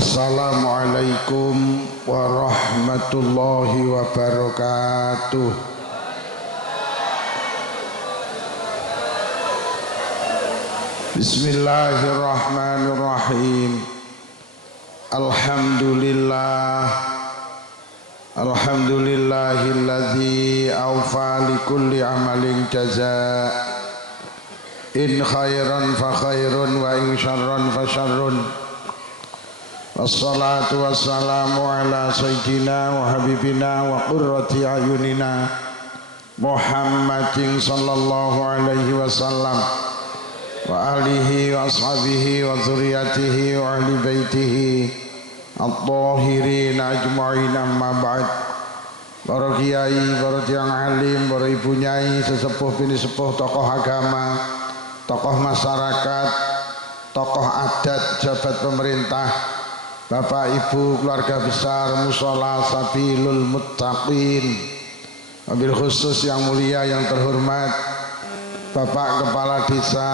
Assalamualaikum warahmatullahi wabarakatuh. Bismillahirrahmanirrahim. Alhamdulillahilladzi awfa likulli amalin jazaa. In khairan fa khairun wa in syarran fa syarrun. Wassalatu wassalamu ala sayyidina wa habibina wa qurrati ayunina Muhammadin sallallahu alaihi wasallam wa alihi wa ashabihi wa dzurriyyatihi wa ahli baitihi at-tahirin ajma'in, amma ba'd. Para kiai, para tiyang alim, para ibu nyai, sesepuh bini sepuh, tokoh agama, tokoh masyarakat, tokoh adat, jabat pemerintah, Bapak Ibu keluarga besar Mushola Sabilul Muttaqin, wabil khusus yang mulia yang terhormat Bapak Kepala Desa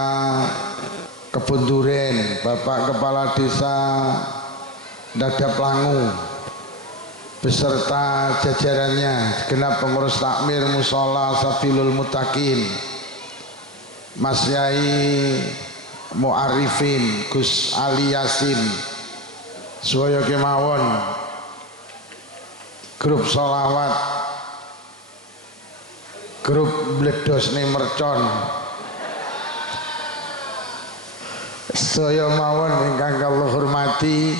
Kebun Duren, Bapak Kepala Desa Dadap Langu beserta jajarannya, segenap pengurus takmir Mushola Sabilul Muttaqin, Mas Yai Mu'arifin Gus Ali Yasin, Suwaya kemawon, grup solawat, grup bledos ning mercon, sedaya mawon ingkang kula hormati.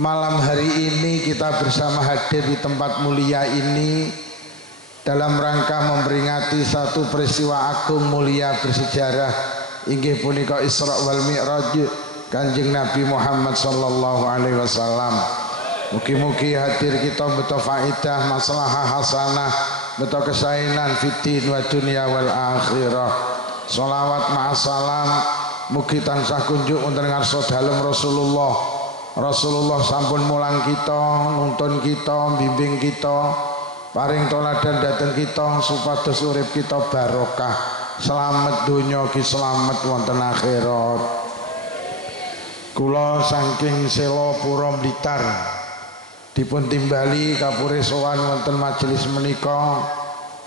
Malam hari ini kita bersama hadir di tempat mulia ini dalam rangka memperingati satu peristiwa agung mulia bersejarah, inggih punika Isra wal Mi'raj Kanjeng Nabi Muhammad sallallahu alaihi wasallam. Mugi-mugi hadir kita beto faidah, maslahah hasanah, beto kesainan fitin wa dunya wal akhirah. Sholawat ma'asalam mugi tansah kunjuk wonten ngarsa dalem Rasulullah. Rasulullah sampun mulang kita, nuntun kita, bimbing kita, paring toladan dhateng kita supados urip kita barokah, selamat donya ki selamat wonten akhirat. Kula saking Selo Pura Blitar dipun timbali kapure sowan wonten majelis menika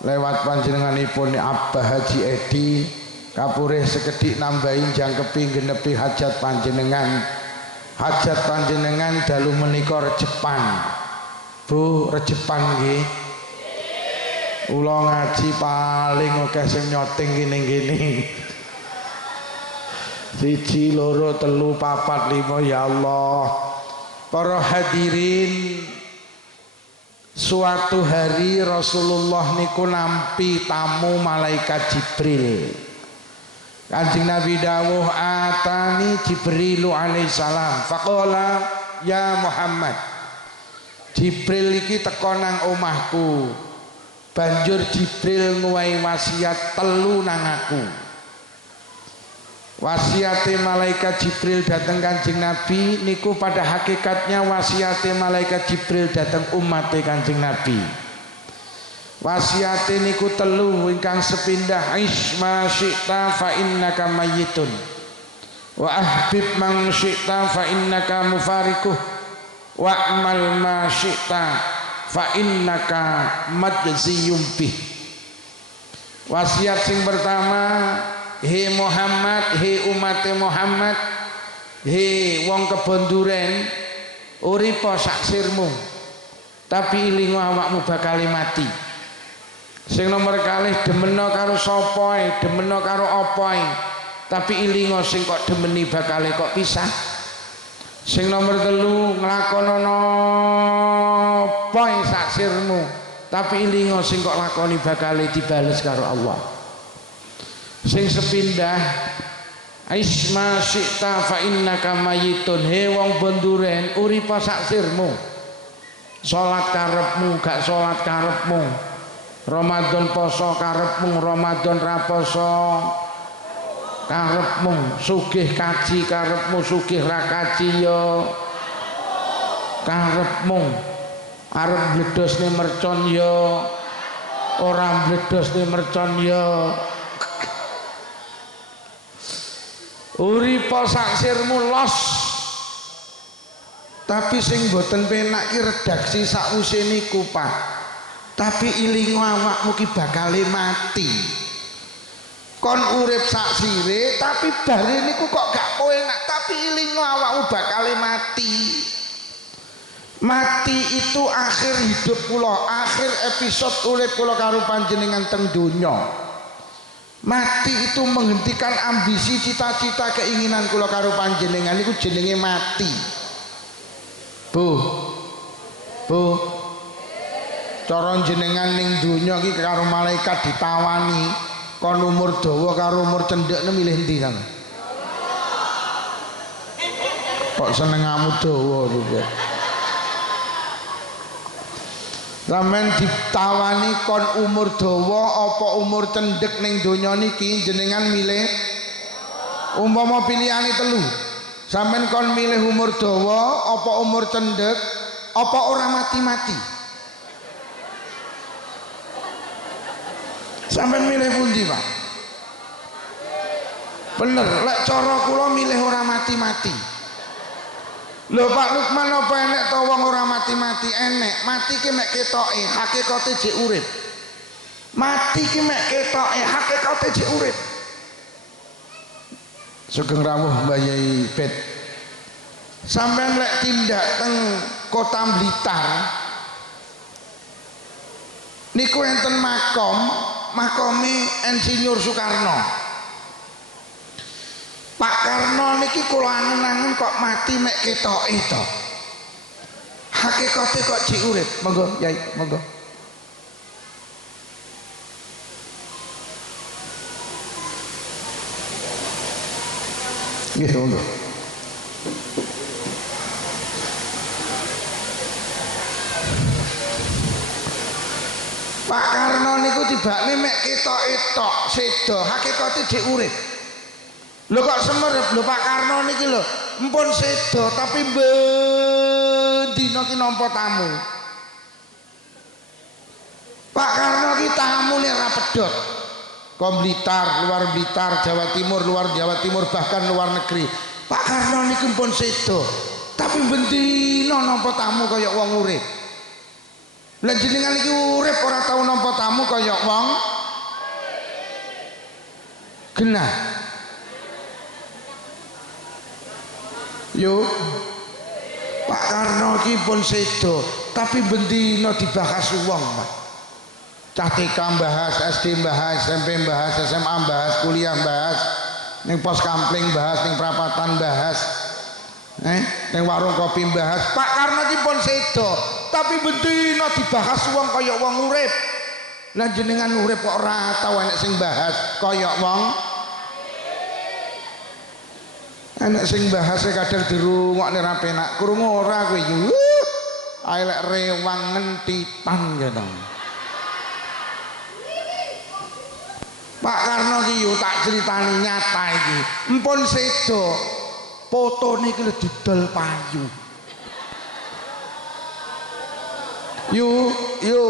lewat panjenenganipun Abah Haji Edi, kapure sekedhik nambahi jangkepi genepi hajat panjenengan. Hajat panjenengan dalu menika rejepan. Bu, rejepan nggih. Kula ngaji paling akeh sing nyoting gini-gini. 1, 2, 3, 4, 5, ya Allah. Para hadirin, suatu hari Rasulullah niku nampi tamu malaikat Jibril. Kanjeng Nabi dawuh, atani Jibrilu alaihissalam faqala ya Muhammad. Jibril iki teko nang omahku. Banjur Jibril nuwai wasiat 3 nang aku. Wasiate malaikat Jibril datang Kanjeng Nabi niku pada hakikatnya wasiate malaikat Jibril datang umat Kanjeng Nabi. Wasiate niku 3 ingkang sepindah, isma syi'ta fa innaka mayyitun wa ahbib man syi'ta fa innaka mufarikuh wa amal ma syi'ta fa innaka madziyum bih. Wasiat sing pertama, he Muhammad, he umat Muhammad, he wong Kebon Duren, uripa sak sirmu, tapi ilingo awakmu bakal mati. Sing nomor kalih demeno karo sopoe, demeno karo opoe, tapi ilingo sing kok demeni bakal kok pisah. Sing nomor 3 nglakonono poe sak sirmu, tapi ilingo sing kok lakoni bakal dibales karo Allah. Sing sepindah, isma syi'ta fa innaka mayyitun, he wong Bonduren uripa sak sirmu, salat karepmu gak salat karepmu, Ramadan poso karepmu, Ramadan raposo karepmu, sugih kaji karepmu, sugih ra kaji yo karepmu, arep bledosne mercon yo ora bledosne mercon yo. Uripa sak sirmu los, Tapi sing boten penak ki redaksi sakwise niku Pak. Tapi ilingo awakmu ki bakale mati. Kon urip sak sire tapi bare niku kok gak penak, tapi ilingo awakmu bakale mati. Mati itu akhir hidup kula, akhir episode urip kula karo panjenengan teng donya. Mati itu menghentikan ambisi, cita-cita, keinginan kula karo panjenengan niku jenenge mati. Bu, cara jenengan ning donya iki karo malaikat ditawani, kon umur dawa karo umur cendhekne milih endi kan? Kok senengamu dawa lho. Sampeyan ditawani kon umur dawa apa umur cendhek ning donya niki jenengan milih umpama pilihane telu. Sampeyan kon milih umur dawa apa umur cendhek apa ora mati-mati? Sampeyan milih pundi, Pak? Bener, lek cara kula milih ora mati-mati. Lho Pak Lukman, apa enek to wong ora mati-mati? Enek, mati ki mek ketoke, hakikate jek urip. Mati ki mek ketoke, hakikate jek urip. Sugeng rawuh Mbah Yai Bet. Sampeyan lek tindak teng Kota Blitar niku enten makome Insinyur Soekarno. Pak Karno niki kula angen-angen kok mati mek ketoke to. Hakikate kok jek urip. Monggo Yai, monggo. Nggih, monggo. Pak Karno niku tibane mek ketoke tok, sedo, hakikate jek urip. Lho kok semerep lho Pak Karno niki lho, mpun sedo tapi bendina ki nampa tamu. Pak Karno ki tamune ra pedhot. Kom Blitar, luar Blitar, Jawa Timur, luar Jawa Timur, bahkan luar negeri. Pak Karno niki mpun sedo, tapi bendina nampa tamu kaya wong urip. Lah jenengan iki urip ora tau nampa tamu kaya wong genah. Yo, Pak Karno ki pun sedo, tapi bendina dibahas wong, Pak. Cah TK bahas, SD bahas, SMP bahas, SMA bahas, kuliah bahas, ning pos kampling bahas, ning perapatan bahas, ning warung kopi bahas. Pak Karno ki pun sedo, tapi bendina dibahas wong kaya wong urip. Lah jenengan urip kok ora tau enek sing bahas kaya wong. Enek sing bahase kadang dirungokne ra penak, krungu ora kowe iki. Ae lek rewang ngentitan ngono. Pak Karno ki yo tak critani nyata iki. Empun sedo. Fotone iki lho didol payu. Yo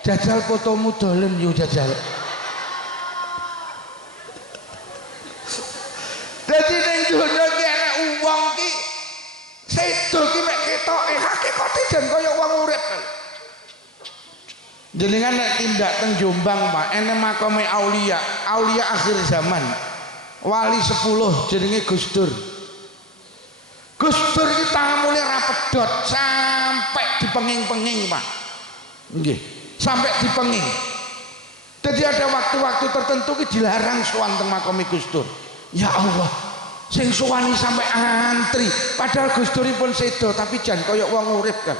jajal fotomu dolen yo jajal. Dadi ning donya ki enek wong ki sedo ki mek ketoke, hakikate jan kaya wong urip. Jenengan nek tindak teng Jombang Pak, enek makome aulia akhir zaman. Wali 10 jenenge Gus Dur. Gus Dur ki tamune ra pedhot sampai dipenging-penging Pak. Nggih, sampai dipenging. Jadi ada waktu-waktu tertentu ki dilarang sowan teng makome Gus Dur. Ya Allah, sing suwani sampai antri, padahal Gus Duripun sedo tapi jan kaya wong urip kan.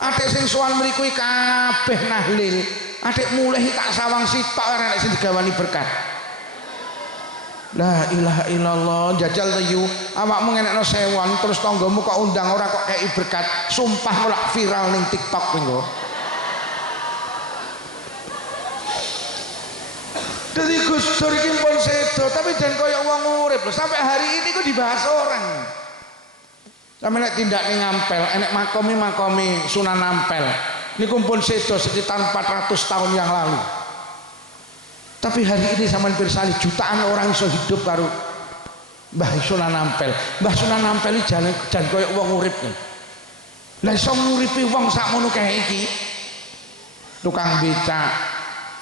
Adik sing sowan mriku kabeh nahlil, adik mulih tak sawang sitok ora nek sing digawani berkat. La ilaha illallah, jajal tayu awakmu ngenekno sewon terus tanggamu kok undang ora kok kei berkat, sumpah mulak viral ning TikTok niku. Jadi Gus Dur iki pun sedo tapi jan kaya wong urip lho, sampai hari ini kok dibahas orang. Sampe nek tindakne ngampel, enek makomi Sunan Ampel. Niku pun sedo sekitar 400 tahun yang lalu. Tapi hari ini sampean pirsani jutaan orang iso hidup karo Mbah Sunan Ampel. Mbah Sunan Ampel iki jan koyo wong urip. Lah iso nguripi wong sakmono kae iki. Tukang becak,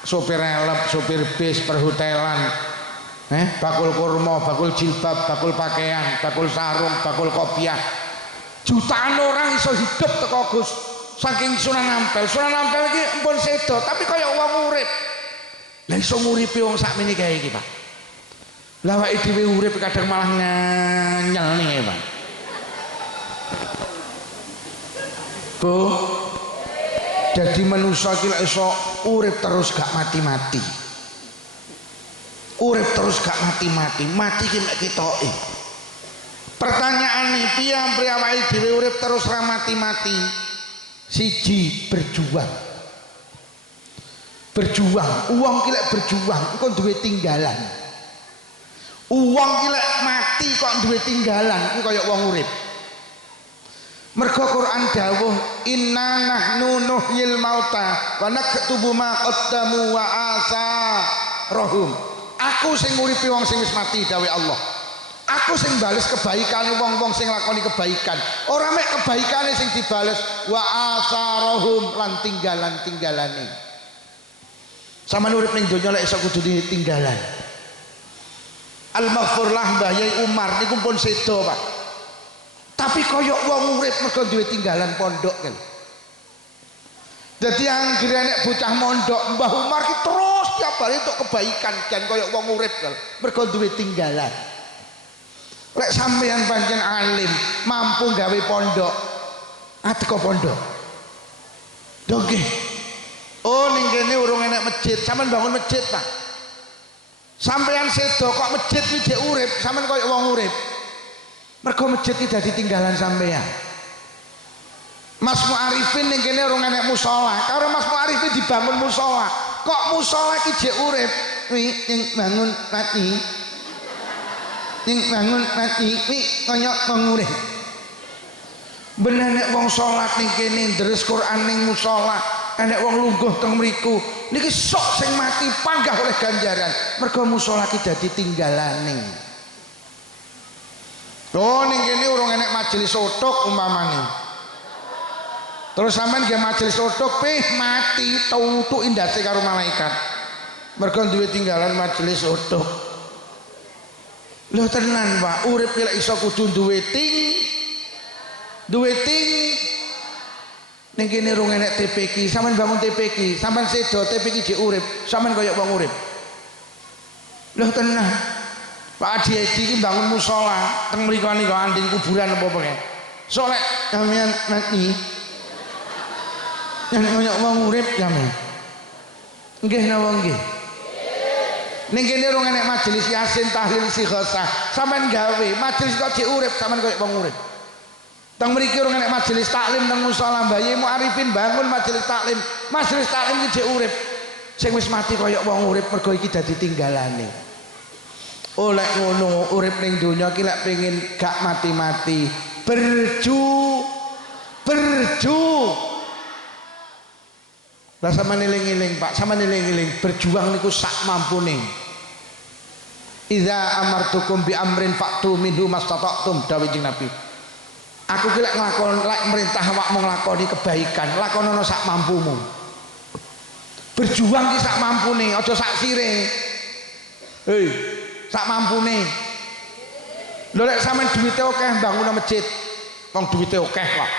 sopir elep, sopir bis, perhotelan, bakul kurma, bakul jilbab, bakul pakaian, bakul sarung, bakul kopiah. Jutaan orang iso hidup teko Gus saking Sunan Ampel. Sunan Ampel iki empun sedo tapi kaya wong urip. Lah iso nguripi wong sakmene kae iki, Pak. Lah awake dhewe urip kadang malah nganyel nih, Pak. Bu, jadi manusia iki lek iso urip terus gak mati-mati. Urip terus gak mati-mati. Mati ki mek ketoke. Pertanyaan nih, piye ampri awake dhewe urip terus ra mati-mati? Siji, berjuang. Berjuang, uang ki lek berjuang engko duwe tinggalan. Uang ki lek mati kok duwe tinggalan, iku kaya wong urip. Mergo Quran dawuh inna nahnu nuhyil mauta wa naktubu ma qaddamu wa asarahum. Aku sing nguripi wong sing wis mati dawuh Allah. Aku sing bales kebaikane wong-wong sing lakoni kebaikan. Ora mek kebaikane sing dibales wa asarahum lan tinggalan-tinggalane. Sampeyan urip ning donya lek iso kudu ditinggalan. Al-Maghfur lah Mbah Yai Umar niku pun sedo, Pak. Tapi koyok wong urip mergo duwe tinggalan pondok kan. Dadi anggere nek bocah mondok Mbah Umar ki terus tiap hari untuk kebaikan dan koyok wong urip kan mergo duwe tinggalan. Lek sampeyan pancen alim, mampu gawe pondok, teko pondok. Nggih. Oh ning kene urung enek masjid, sampean bangun masjid, Pak. Sampeyan sedo kok masjid iki jek urip, sampeyan koyo wong urip. Mergo masjid iki dadi tinggalan sampeyan. Mas Muarifin ning kene urung enek musala, karo Mas Muarifin dibangun musala. Kok musala iki jek urip? Ning bangun mati. Ning bangun mati iki kaya wong urip. Bener nek wong salat ning kene deres Quran ning musala, enek wong lungguh teng mriku. Niki sok sing mati panggah oleh ganjaran mergo musala ki dadi tinggalane. Lho ning kene urung enek majelis utuk umpamane. Terus sampean nggih majelis utuk mati tutuk indase karo malaikat. Mergo duwe tinggalan majelis utuk. Lho tenan Pak, urip ki lek iso kudu duwe ning kene rung enek TPQ, sampean bangun TPQ, sampean sedo TPQ jek urip, sampean kaya wong urip. Lho tenan. Pak Adi iki bangun musala, teng mriku niku anding kuburan apa pokoke. Solek sampean mati. Yen kaya wong urip sampean. Nggih napa nggih? Ning kene rung enek majelis Yasin tahlil istighosah, sampean gawe majelis kok jek urip, sampean kaya wong urip. Teng mriki urung enek majelis taklim teng musala Mbah Yai Muarifin bangun majelis taklim. Majelis taklim iki jek urip. Sing wis mati kaya wong urip mergo iki dadi tinggalane. Oleh ngono urip ning donya ki lek pengin gak mati-mati, berju. Lah sampeyan eling-eling Pak, sampeyan eling-eling berjuang niku sak mampune. Idza amartukum bi amrin fa'tu minhu mastata'tum dawuh Kanjeng Nabi. Aku ki lek nglakoni lek merintah awakmu nglakoni kebaikan, lakonono sak mampumu. Berjuang ki sak mampune, aja sak sire. Hei, sak mampune. Lho lek sampean duwite akeh bangun masjid, wong duwite akeh kok.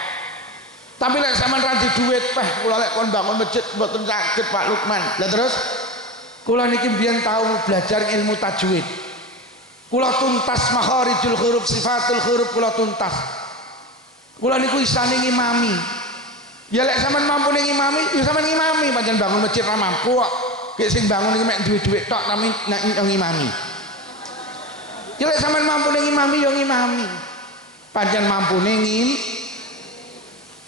Tapi lek sampean ra di duit, kula lek kon bangun masjid mboten saged Pak Lukman. Lah terus kula niki mbiyen tau belajar ilmu tajwid. Kula tuntas makharijul huruf, sifatul huruf kula tuntas. Kula niku isane ngimami. Ya lek sampean mampu ngimami, ya sampean ngimami, pancen bangun masjid ra mampu kok. Ki sing bangun iki mek duwe-duwe tok nami ngimami. Ya lek sampean mampu ngimami ya ngimami. Pancen mampune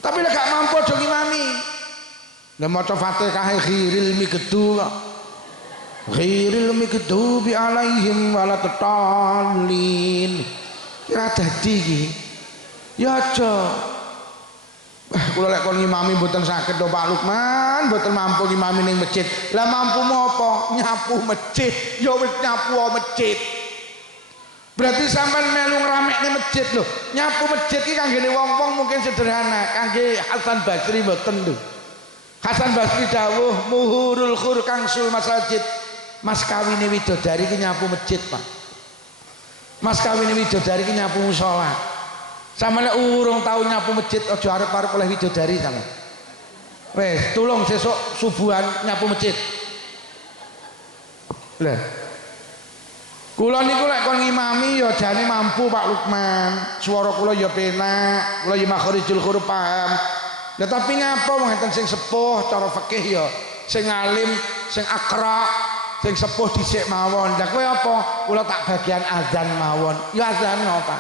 tapi lek gak mampu aja ngimami. Lah maca Fatihah ghiril migdu kok. Ghiril migdubi alaihim waladdallin. Kira dadi iki. Ya aja. Kula lek kon ngimami mboten saged to Pak Lukman, mboten mampu ngimami ning masjid. Lah mampumu apa? Nyapu masjid. Ya wis nyapu masjid. Berarti sampean melu ngramekne masjid lho. Nyapu masjid iki kanggene wong-wong mungkin sederhana, kangge Hasan Basri mboten lho. Hasan Basri dawuh muhurul khur kangsul masjid. Mas kawine widodari ki nyapu masjid, Pak. Mas kawine widodari ki nyapu musala. Sampeyan urung tau nyapu masjid aja arep-arep oleh widodari sampeyan. Wes, tulung sesuk subuhan nyapu masjid. Lah. Kula niku lek kon ngimami ya jane mampu Pak Lukman. Swara kula ya penak, kula ya makharijul huruf paham. Lah tapi ngapa wong enten sing sepuh cara fikih ya, sing alim, sing akra, sing sepuh dhisik mawon. Lah kowe apa? Kula tak bagian azan mawon. Ya azan apa?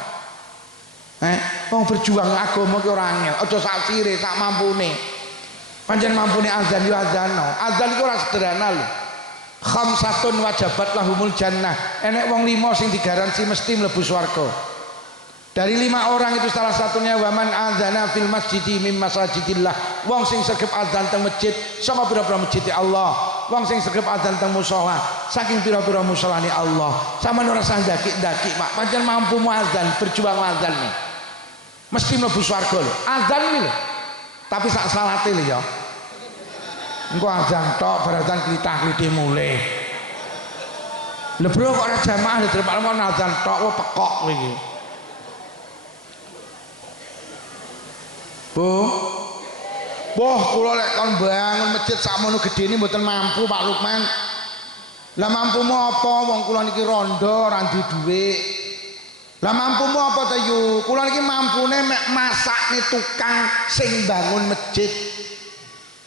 Wong berjuang agama ki ora angel, aja sak sire, sak mampune. Pancen mampune azan ya azanno. Azan iku ora sederhana lho. Khamsatun wajabat lahumul jannah. Enek wong 5 sing digaransi mesti mlebu swarga. Dari 5 orang itu salah satunya waman azana fil masjidi mim masajidillah. Wong sing sregep azan teng masjid saka pira-pira masjid Allah. Wong sing sregep azan teng musala saking pira-pira musolane Allah. Sampeyan ora usah ndaki-ndaki, Pak. Pancen mampu azan, berjuang azan nih. Mesti mlebu swarga lho. Azan iki lho. Tapi sak salate lho ya. Engko azan tok berazan klitah-klitih mulih. Lha bro kok ora jamaah lho terus mau azan tok kok pekok kowe iki. Bu. Wah, kula lek kon bangun masjid sakmono gedene mboten mampu Pak Lukman. Lah mampumu apa wong kula niki rondo ora duwe dhuwit. Lah mampumu apa ta yu? Kula niki mampune mek masakne tukang sing bangun masjid.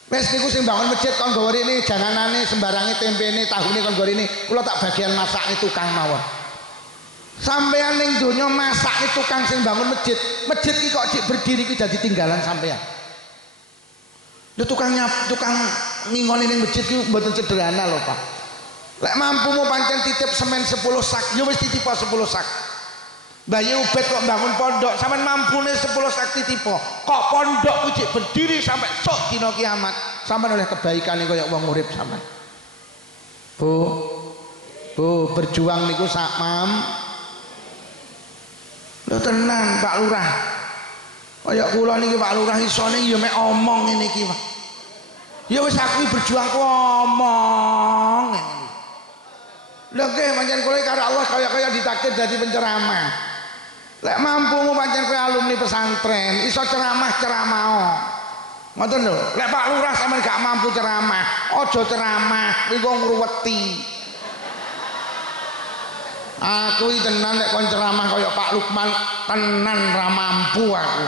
Wes niku sing bangun masjid kon gawe rene janganane sembarange tempene tahune kon gawe rene kula tak bagian masakne tukang mawon. Sampeyan ning donya masakne tukang sing bangun masjid. Masjid iki kok cik berdiri iki dadi tinggalan sampeyan. Lha tukang ngingoni ning masjid iki mboten sederhana lho, Pak. Lek mampumu pancen titip semen 10 sak, ya wis titipa 10 sak. Bayi Ubed kok bangun pondok, sampean mampune 10 sak titipa. Kok pondok ku cik berdiri sampai sok dina kiamat. Sampean oleh kebaikane kaya wong urip sampean. Bu, berjuang niku sak mam. Lho tenan Pak Lurah. Kaya kula niki Pak Lurah isone ya mek omong ngene iki, Pak. Ya wis aku berjuang ku omong ngene. Lha nggih pancen kula karo Allah kaya-kaya ditakdir dadi penceramah. Lek mampumu pancen kowe alumni pesantren, iso ceramah-ceramah. Ngoten lho, lek Pak Lurah sampean gak mampu ceramah, aja ceramah, kuwi kok ngruweti. Aku iki tenan lek kon ceramah kaya Pak Lukman, tenan ra mampu aku.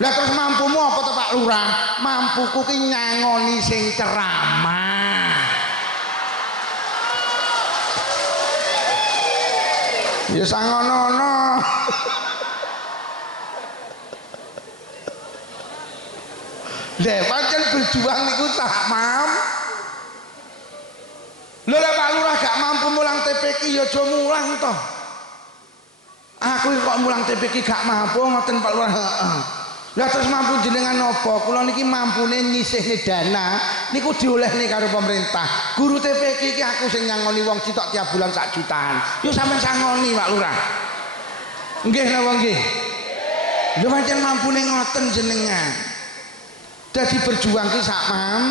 Lah terus mampumu apa to Pak Lurah? Mampuku ki nyangoni sing ceramah. Ya sangono-ono. Lha pancen berjuang niku sak mam. Lho lek Pak Lurah gak mampu mulang TPQ ya aja mulang to. Aku kok mulang TPQ gak mampu ngoten Pak Lurah. Heeh. Lah terus mampu jenengan napa? Kula niki mampune nyisihne dana niku diolehne karo pemerintah. Guru TPQ iki aku sing nyangoni wong citok tiap bulan 1 jutaan. Yo sampean sangoni Pak Lurah. Nggih napa nggih? Lho pancen mampune ngoten jenengan. Dadi berjuang ki sak mam.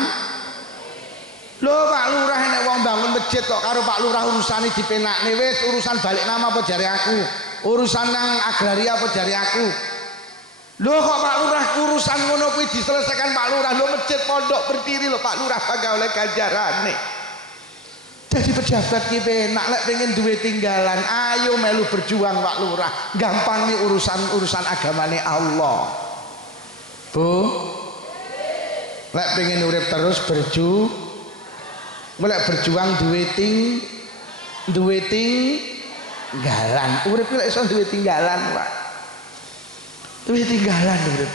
Lho Pak Lurah nek wong bangun masjid kok karo Pak Lurah urusane dipenakne wis urusan balik nama apa jare aku? Urusan nang agraria apa jare aku? Lho kok Pak Lurah urusan ngono kuwi diselesaikan Pak Lurah. Lho masjid pondok berdiri lho Pak Lurah bangga oleh ganjarane. Jadi pejabat ki penak lek pengen duwe tinggalan, ayo melu berjuang Pak Lurah. Gampang nih urusan agamane Allah. Bu. Lek pengen urip terus lek berjuang duwe tinggalan. Urip lek iso duwe tinggalan, Pak. Duwe tinggalan urip.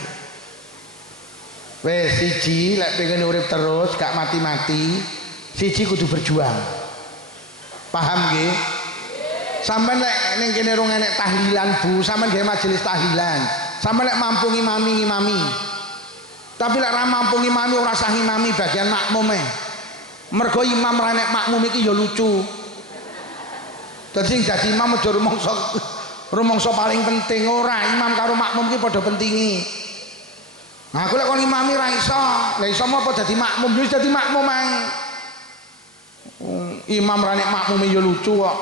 Wes siji lek pengen urip terus gak mati-mati, siji kudu berjuang. Paham nggih? Sampeyan lek ning kene rung enek tahlilan Bu, sampeyan gawe majelis tahlilan. Sampeyan lek mampu ngimami. Tapi lek ora mampu ngimami ora sah ngimami bagian makmum e. Mergo imam ra nek makmum iki ya lucu. Dadi sing dadi imam aja rumangsa paling penting ora, imam karo makmum ki padha pentingi. Nah, aku lek kon imami ra iso, lha iso apa dadi makmum, wis dadi makmum ae. Imam ra nek makmume ya lucu kok.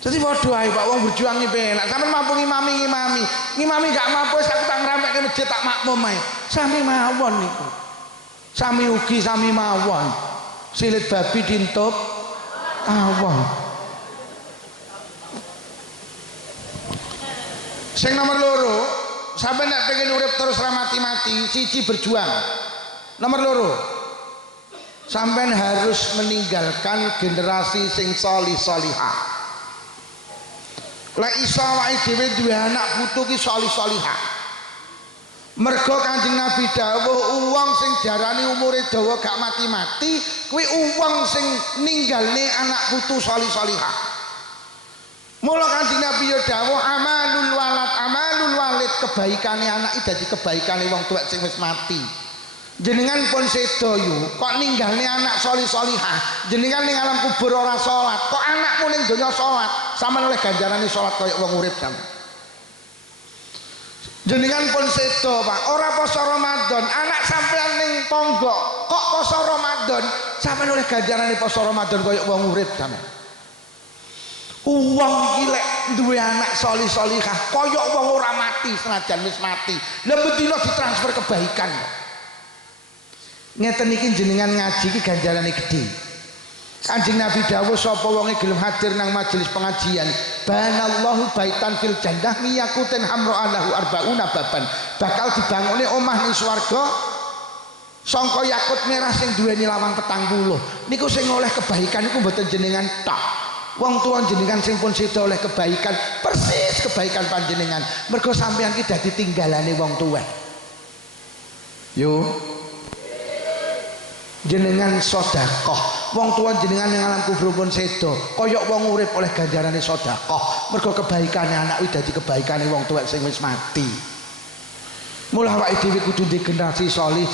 Jadi waduh ae Pak wong berjuang iki penak. Sampeyan mampu ngimami. Ngimami gak mampu wis aku tak ngramekne masjid tak makmum ae. Sami mawon niku. Sami ugi sami mawon. Silit babi dintup awon. Sing nomor loro, sampeyan nek pengen urip terus ra mati-mati, siji berjuang. Nomor loro, sampeyan harus meninggalkan generasi sing salih-salihah. Lek iso awake dhewe duwe anak putu ki salih-salihah. Mergo Kanjeng Nabi dawuh wong sing diarani umure dawa gak mati-mati kuwi wong sing ninggalne anak putu salih-salihah. Mula Kanjeng Nabi ya dawuh amalul walid kebaikane anak iki dadi kebaikane wong tuwek sing wis mati. Jenengan pun sedo yu kok ninggalne anak salih-salihah, jenengan ning alam kubur ora salat, kok anakmu ning donya salat, sampeyan oleh ganjarane salat kaya wong urip sampeyan. Jenengan pun sedo Pak, ora poso Ramadan, anak sampeyan ning tangga kok poso Ramadan, sampeyan oleh ganjarane poso Ramadan kaya wong urip sampeyan. Wong iki lek duwe anak salih-salihah kaya wong ora mati senajan wis mati. Lah bendina ditransfer kebaikan. Ngeten iki jenengan ngaji iki ganjarane gedhe. Kanjeng Nabi dawuh sapa wonge gelem hadir nang majelis pengajian, banallahu baitan fil jannah miyakutin hamra'alahu arbauna baban. Bakal dibangune omah ning swarga sangka yakut merah sing duweni lawang 40. Niku sing oleh kebaikan niku mboten jenengan tok. Wong tuwa jenengan sing pun sida oleh kebaikan, persis kebaikan panjenengan. Mergo sampeyan ki dadi tinggalane wong tuwa. Yo jenengan sedekah, wong tua jenengan yang alam kubur pun sedo koyok wong urip oleh ganjarane sedekah. Mergo kebaikane anak iki dadi kebaikane wong tuwa sing wis mati. Mula awake dhewe kudu di generasi salih.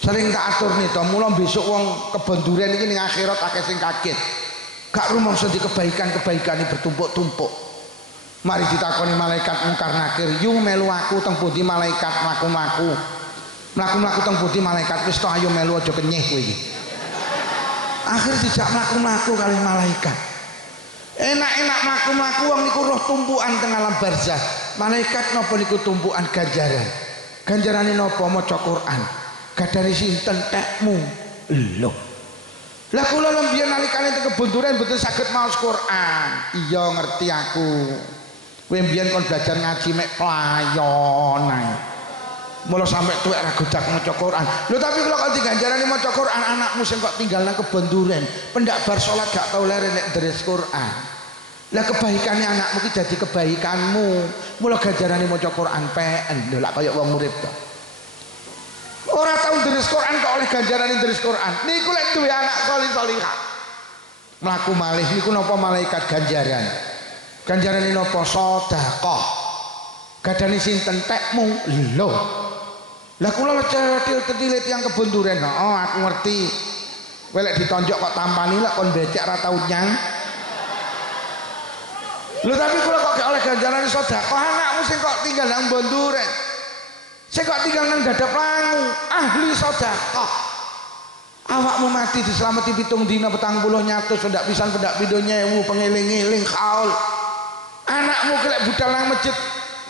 Sering tak atur nih to, mula besok wong kebon duren iki ning akhirat akeh sing kaget. Gak rumangsa di kebaikan-kebaikane bertumpuk-tumpuk. Mari ditakoni malaikat mungkar nakir, "Yu melu aku teng pundi malaikat mlaku-mlaku?" Mlaku-mlaku teng pundi malaikat, wis to ayo melu aja kenyih kowe iki. Akhir dijak mlaku-mlaku kali malaikat. Enak-enak mlaku-mlaku wong niku roh tumpukan teng alam barzah. Malaikat napa niku tumpukan ganjaran. Ganjarane napa maca Quran. Gadane sinten tekmu. Lho. Lah kula lembian nalikane teng kebon duren mboten saged maos Quran. Iya ngerti aku. Kowe mbiyen kon belajar ngaji mek playon ae. Mula sampai tuwek ra godak maca Quran. Lho tapi kalau kok diganjarane maca Quran, anakmu sing kok tinggal nang kebon duren, pendak bar salat gak tau lere nek deres Quran. Lah kebaikane anakmu ki dadi kebaikanmu. Mula ganjarane maca Quran pen. Lho lak kaya wong murid to. Ora tau deres Quran kok oleh ganjarane deres Quran. Niku lek duwe anak salih-salihah. Mlaku malih niku napa malaikat ganjaran. Ganjarane napa sedekah. Gadane sinten tekmu. Lho. Lah kula cetil-cetilit yang kebon duren. Oh, aku ngerti. Kowe lek ditonjok kok tampani lek kon becek ra tau nyang. Lho tapi kula kok gak oleh ganjaran sedekah, anakmu sing kok tinggal nang kebon duren. Sing kok tinggal nang dadap langu, ahli sedekah. Awakmu mati diselamati 7 dina 40 nyatus pendak pisan pendak pindho nyewu pengeling-eling kaul. Anakmu kelek budal nang masjid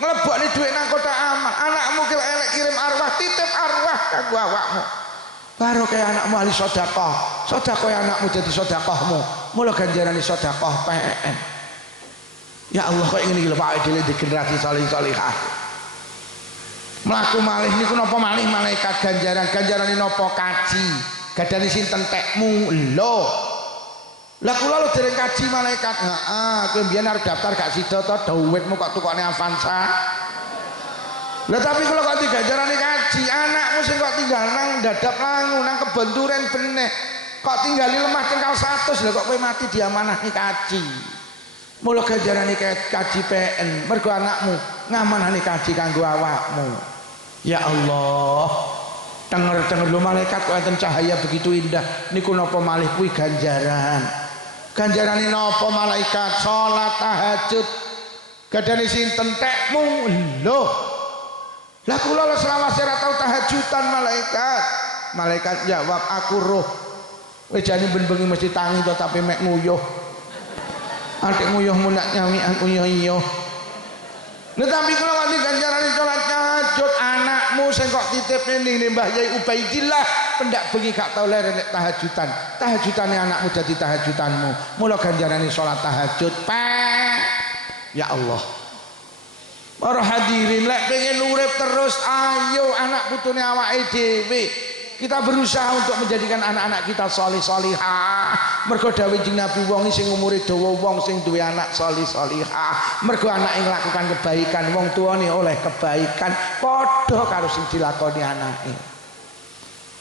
nglebokne dhuwit nang kotak amal, anakmu ki elek kirim arwah, titip arwah kanggo awakmu. Baru kaya anakmu ahli sedekah, sedekah anakmu jadi sedekahmu. Mula ganjarane sedekah PN. Ya Allah kok ngene iki lho Pak dhewe di generasi salih-salihah. Mlaku malih niku napa malih malaikat ganjarane napa kaji. Gadane sinten tekmu. Lho. Lah kula lho dereng kaji malaikat. Heeh, kowe mbiyen arep daftar gak sida to dhuwitmu kok tukone Avanza. Lah tapi kula kok diganjarane kaji, anakmu sing kok tinggal nang dadap langu nang kebon duren beneh. Kok tinggali lemah cengkal 100 lho kok kowe mati diamanahne kaji. Mula ganjarane kaji PN, mergo anakmu ngamanahne kaji kanggo awakmu. Ya Allah. Denger-denger lho malaikat kok enten cahaya begitu indah niku napa malih kuwi ganjaran. Ganjarane napa malaikat? Salat tahajud. Gadane sinten tekmu lho. Lah kula selama ora tau tahajudan malaikat. Malaikat jawab aku roh. Wis jane ben bengi mesti tangi to tapi mek nguyuh. Adik nguyuhmu nak nyamian uyuh-uyuh. Lha tapi kula nganti ganjarane salat tahajud anakmu sing kok titip ning Mbah Yai Ubaidillah pendak bengi gak tau leren nek tahajudan. Tahajudane anakmu dadi tahajudanmu. Mula ganjarane salat tahajud. Ya Allah. Para hadirin lek pengen urip terus ayo anak putune awake dhewe. Kita berusaha untuk menjadikan anak-anak kita salih salihah. Mergo dawuh Kanjeng Nabi wong sing umure dawa wong sing duwe anak salih salihah. Mergo anake nglakukan kebaikan, wong tuane oleh kebaikan padha karo sing dilakoni anake.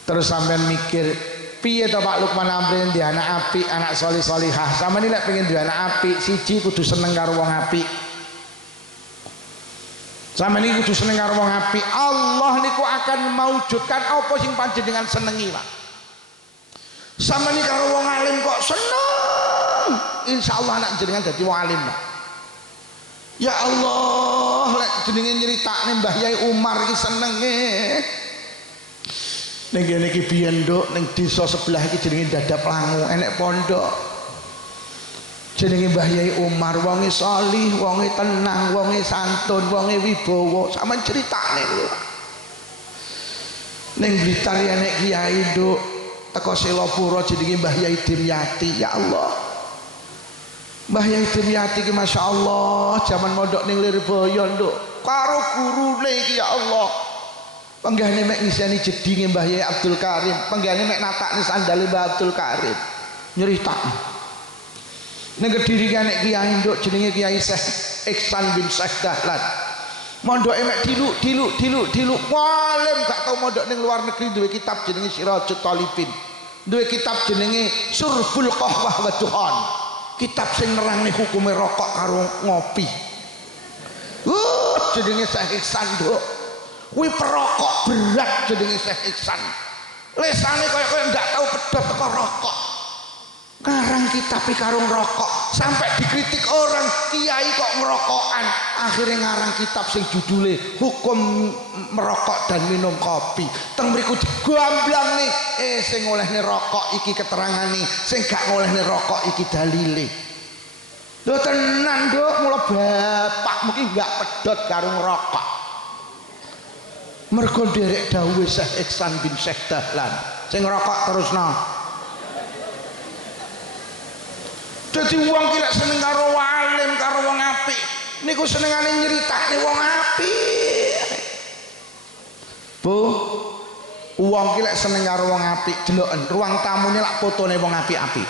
Terus sampean mikir, piye to Pak Lukman Amrin di anak apik, anak salih salihah. Sampeyan nek pengen duwe anak apik, siji kudu seneng karo wong apik. Sampeyan iki kudu seneng karo wong apik. Allah niku akan mewujudkan apa sing panjenengan senengi, Pak. Sampeyan iki karo wong alim kok seneng. Insyaallah anak jenengan dadi wong alim, Pak. Ya Allah, lek jenenge nyeritakne Mbah Yai Umar iki senenge. Ning kene iki biyen nduk ning desa sebelah iki jenenge Dadap Langu, enek pondok. Jenenge Mbah Yai Umar, wonge salih, wonge tenang, wonge santun, wonge wibawa. Sampeyan critakne lho. Ning Blitar enek kiai nduk teko Selapura jenenge Mbah Yai Dimyati. Ya Allah. Mbah Yai Dimyati ki masyaallah jaman mondok ning Lirboyo nduk karo gurune iki ya Allah. Penggane mek ngiseni jedinge Mbah Yai Abdul Karim, penggane mek natakne sandale Mbah Abdul Karim. Nyeritakne. Ning Kediri nek kiai nduk jenenge Kiai Syekh Ihsan bin Syekh Dahlan. Mondoke mek diluk. Walim gak tau mondok ning luar negeri duwe kitab jenenge Sirajut Talibin. Duwe kitab jenenge Surbul Qahwah wa Duhan. Kitab sing nerangne hukume rokok karo ngopi. Jenenge Syekh Ihsan nduk. Kuwi perokok berat jenenge Syekh Ihsan. Lesane kaya ndak tau pedhot teko rokok. Ngarang kitab karo ngerokok sampai dikritik orang kiai kok ngerokokan. Akhirnya ngarang kitab sing judule Hukum Merokok dan Minum Kopi. Teng mriku digamblang nih sing olehne rokok iki keterangane, sing gak olehne rokok iki dalile. Lho tenan nduk, mula bapak mungkin gak pedhot karo ngerokok. Mergo nderek dawuhe Syekh Ihsan bin Syekh Dahlan. Sing ngerokok terusno. Jadi wong ki lek seneng karo alim karo wong apik niku senengane nyeritakne wong apik. Bu, wong ki lek seneng karo wong apik deloken ruang tamune lak fotone wong apik-apik.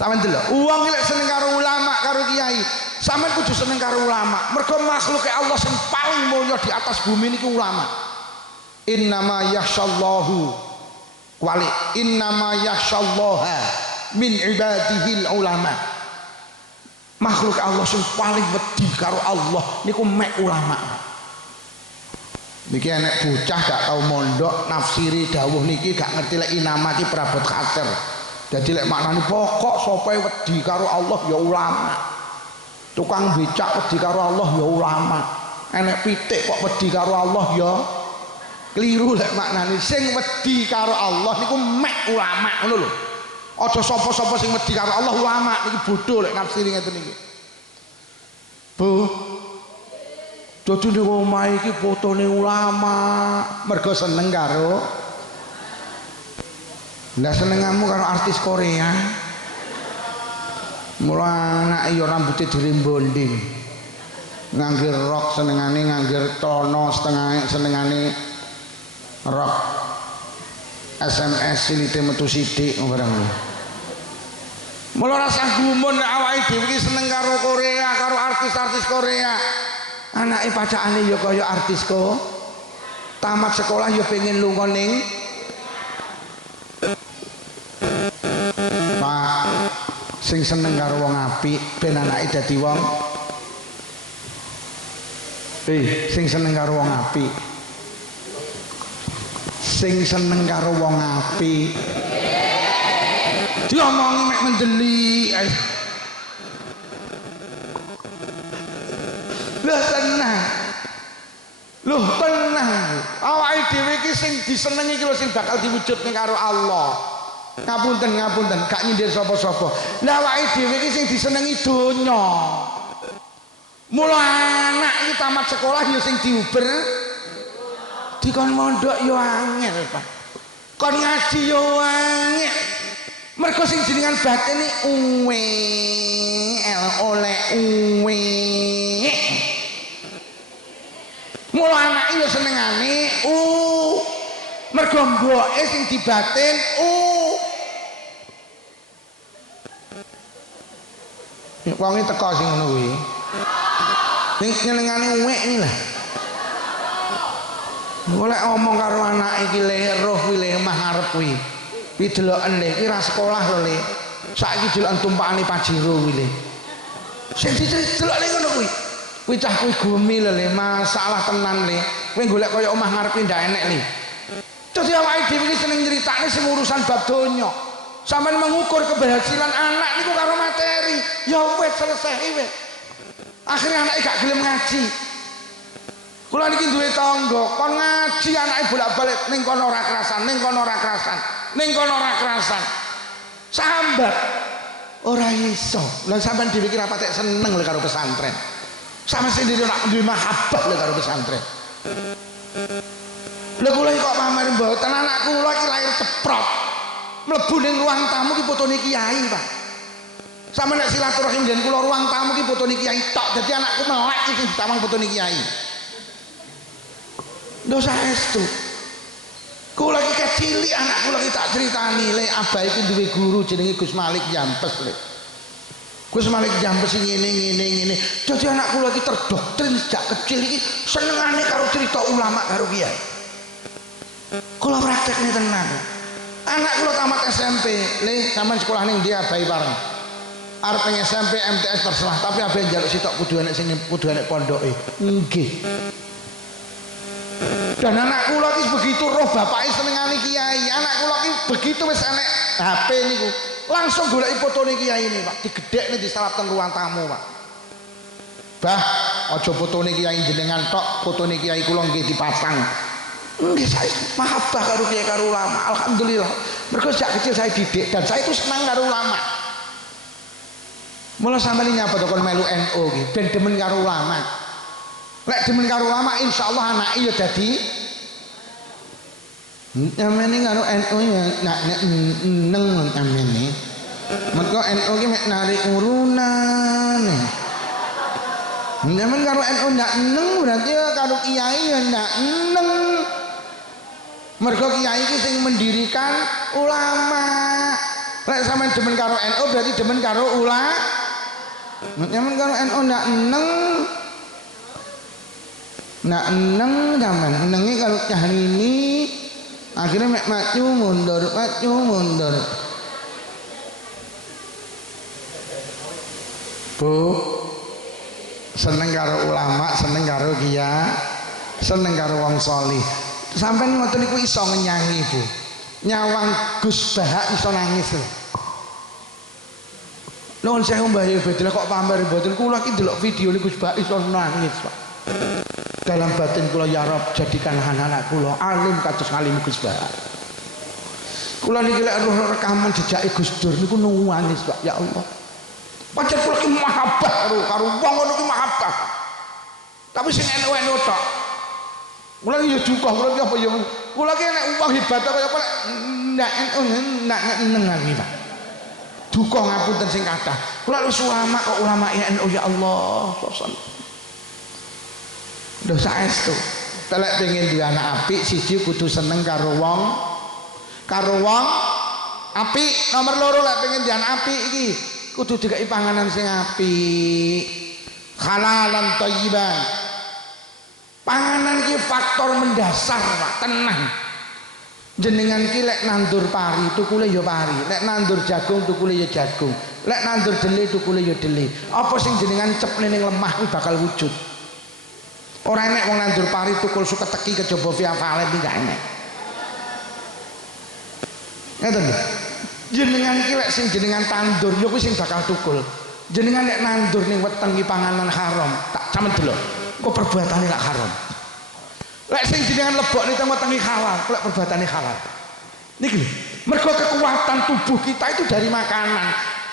Sampeyan delok, wong ki lek seneng karo ulama karo kiai, sampeyan kudu seneng karo ulama. Mergo makhluke Allah sing paling mulya di atas bumi niku ulama. Innama yakhsyallahu wali innama yakhsyallaha min ibadihil ulama. Makhluk Allah sing paling wedi karo Allah niku mek ulama. Niki enek bocah gak tau mondok nafsiri dawuh niki gak ngerti lek inama ki prabot khater. Jadi lek maknane pokok sapa wedi karo Allah ya ulama. Tukang becak wedi karo Allah ya ulama. Enek pitik kok wedi karo Allah ya keliru lek maknane. Sing wedi karo Allah niku mek ulama ngono lho. Aja sapa-sapa sing wedi karo Allah ulama niki bodho lek nafsiri ngeten iki. Bu. Dadi ning omah iki fotone ulama, mergo seneng karo. Lah senenganmu karo artis Korea. Mula anak ya rambute dirembonding. Ngangge rok senengane ngangge celana setengah senengane rok SMS silite metu sithik barang. Mula rasa gumun awake dhewe iki seneng karo Korea, karo artis-artis Korea. Anake pacakane ya kaya artis kok. Tamat sekolah ya pengen lunga ning Pak sing seneng karo wong apik ben anake dadi wong. Sing seneng karo wong apik. sing seneng karo wong apik diomongi mek mendeli lho tenang lho tenang awake dhewe iki sing disenengi iki lho sing bakal diwujudne karo Allah ngapunten gak nyindir sapa-sapa lha awake dhewe iki sing disenengi donya mula anak iki tamat sekolah ya sing diuber dikon mondok yo angel Pak kon ngaji yo angel mergo sing jenengan batin iki oleh mula anak yo senengane mergo mboke sing dibatin wong iki teko sing ngono kuwi ning nyenengane iki lah golek omong karo anak iki le roh kuwi le mah ngarep kuwi deloken le iki ra sekolah lho le saiki deloken tumpakane Pajero kuwi le sing didelok le ngono kuwi cah kuwi gumi lho le masalah tenan le kowe golek kaya omah ngarep ki ndak enek le dadi awake dhewe iki seneng nyritakne sing urusan bab donya sampeyan mengukur keberhasilan anak niku karo materi ya wis selesai wis akhirnya anake gak gelem ngaji. Kula niki duwe tangga, kon ngaji anake bolak-balik ning kono ora kerasan, ning kono ora kerasan, ning kono ora kerasan. Sambat ora iso. Lah sampean dhewe iki ra patek seneng lho karo pesantren. Sampe sendiri nak duwe mahabbah lho karo pesantren. Lha kula iki kok pamer mboten anak kula iki lahir ceprot. Mlebu ning ruang tamu ki fotone kiai, Pak. Sampe nek silaturahim den kula ruang tamu ki fotone kiai tok. Dadi anakku melek iki ditawang fotone kiai. Dosa estu kula iki kecilik anak kula iki tak critani le abah iki duwe guru jenenge Gus Malik Jampes le Gus Malik Jampes ngene dadi anak kula iki terdoktrin sejak kecil iki senengane karo cerita ulama karo kiai kula praktekne tenan anak kula tamat SMP le sampean sekolah ning ndi abah bareng arep ning SMP MTS terserah tapi abah njaluk sitok kudu enek sing kudu enek pondoke nggih. Dan anak kula iki begitu roh bapake senengane kiai. Anak kula iki begitu wis enek HP niku, langsung goleki fotone kiai ini, Pak. Digedhekne disalap teng ruang tamu, Pak. Bah, aja fotone kiai jenengan tok, fotone kiai kula nggih dipasang. Nggih saya mahabbah karo kiai karo ulama. Alhamdulillah. Mergo sejak kecil saya didik dan saya itu senang karo ulama. Mula sampeyan nyapa to kon melu NU iki, ben demen karo ulama. Lek demen karo ulama insyaallah anake ya dadi namene karo NU ya nek neng namene. Mergo NU ki mek narik urunan. Nemen karo NU ndak neng berarti karo kiai ya ndak neng. Mergo kiai iki sing mendirikan ulama. Lek sampean demen karo NU berarti demen karo ulama. Nemen karo NU ndak neng. Nak neng zaman nengi kalau cah ini akhirnya maju mundur Bu seneng karo ulama seneng karo kiai seneng karo wong salih sampai ngoten niku iso ngenyangi Bu nyawang Gus Bahak iso nangis nuwun sewu Mbah Bedel kok pamer mboten kula iki delok video Gus Bahak iso nangis Pak dalam batin kula ya Rabb jadikan anak-anak kula alim kados alim Gus Bahar. Kula niki lek roh rekaman jejake Gus Dur niku nangis Pak ya Allah. Pancen kula ki mahabbah karo wong ngono ki mahabbah. Tapi sing enu-enu tok. Kula ya duka kula ki apa ya kula ki nek wong hebat kaya apa ndak neng iki Pak. Duka ngapunten sing kathah. Kula wis ulama kok ulama NU ya Allah. Dosa estu telek pengen duwe anak apik siji kudu seneng karo wong apik nomor loro lek pengen duwe anak apik iki kudu dikai panganan sing apik halalan thayyiban panganan iki faktor mendasar Pak tenang jenengan iki lek nandur pari tukule ya pari lek nandur jagung tukule ya jagung lek nandur dhelé tukule ya dhelé apa sing jenengan cepne ning lemah kuwi bakal wujud. Ora enek wong nandur pari tukul suketeki kejaba via valen iki gak enek. Ngeten lho. Jenengan iki lek sing jenengan tandur ya kuwi sing bakal tukul. Jenengan nek nandur ning weteng iki panganan haram, tak sampean delok. Kok perbuatane lak haram. Lek sing jenengan lebokne teng weteng iki halal, lek perbuatane halal. Niki lho. Mergo kekuatan tubuh kita itu dari makanan.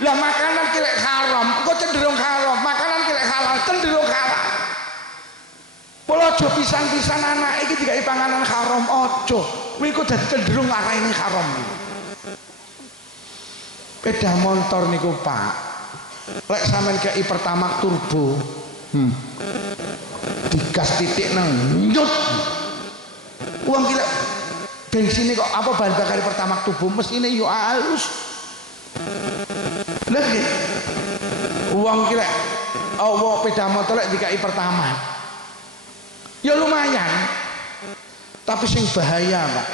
Lah makanan ki lek haram, kok cenderung haram. Makanan ki lek halal cenderung halal. Pola aja pisan-pisan anak iki dikai panganan haram aja. Kuwi kok dadi cenderung araine haram. Sepeda motor niku Pak, lek sampean kei Pertamax turbo, digas titik nang nyut, uang gila, bensin kok apa bahan bakar Pertamax turbo, mesinnya yo halus, lagi, uang gila, oh sepeda motor lek dikai Pertamax, ya lumayan, tapi sing bahaya Pak.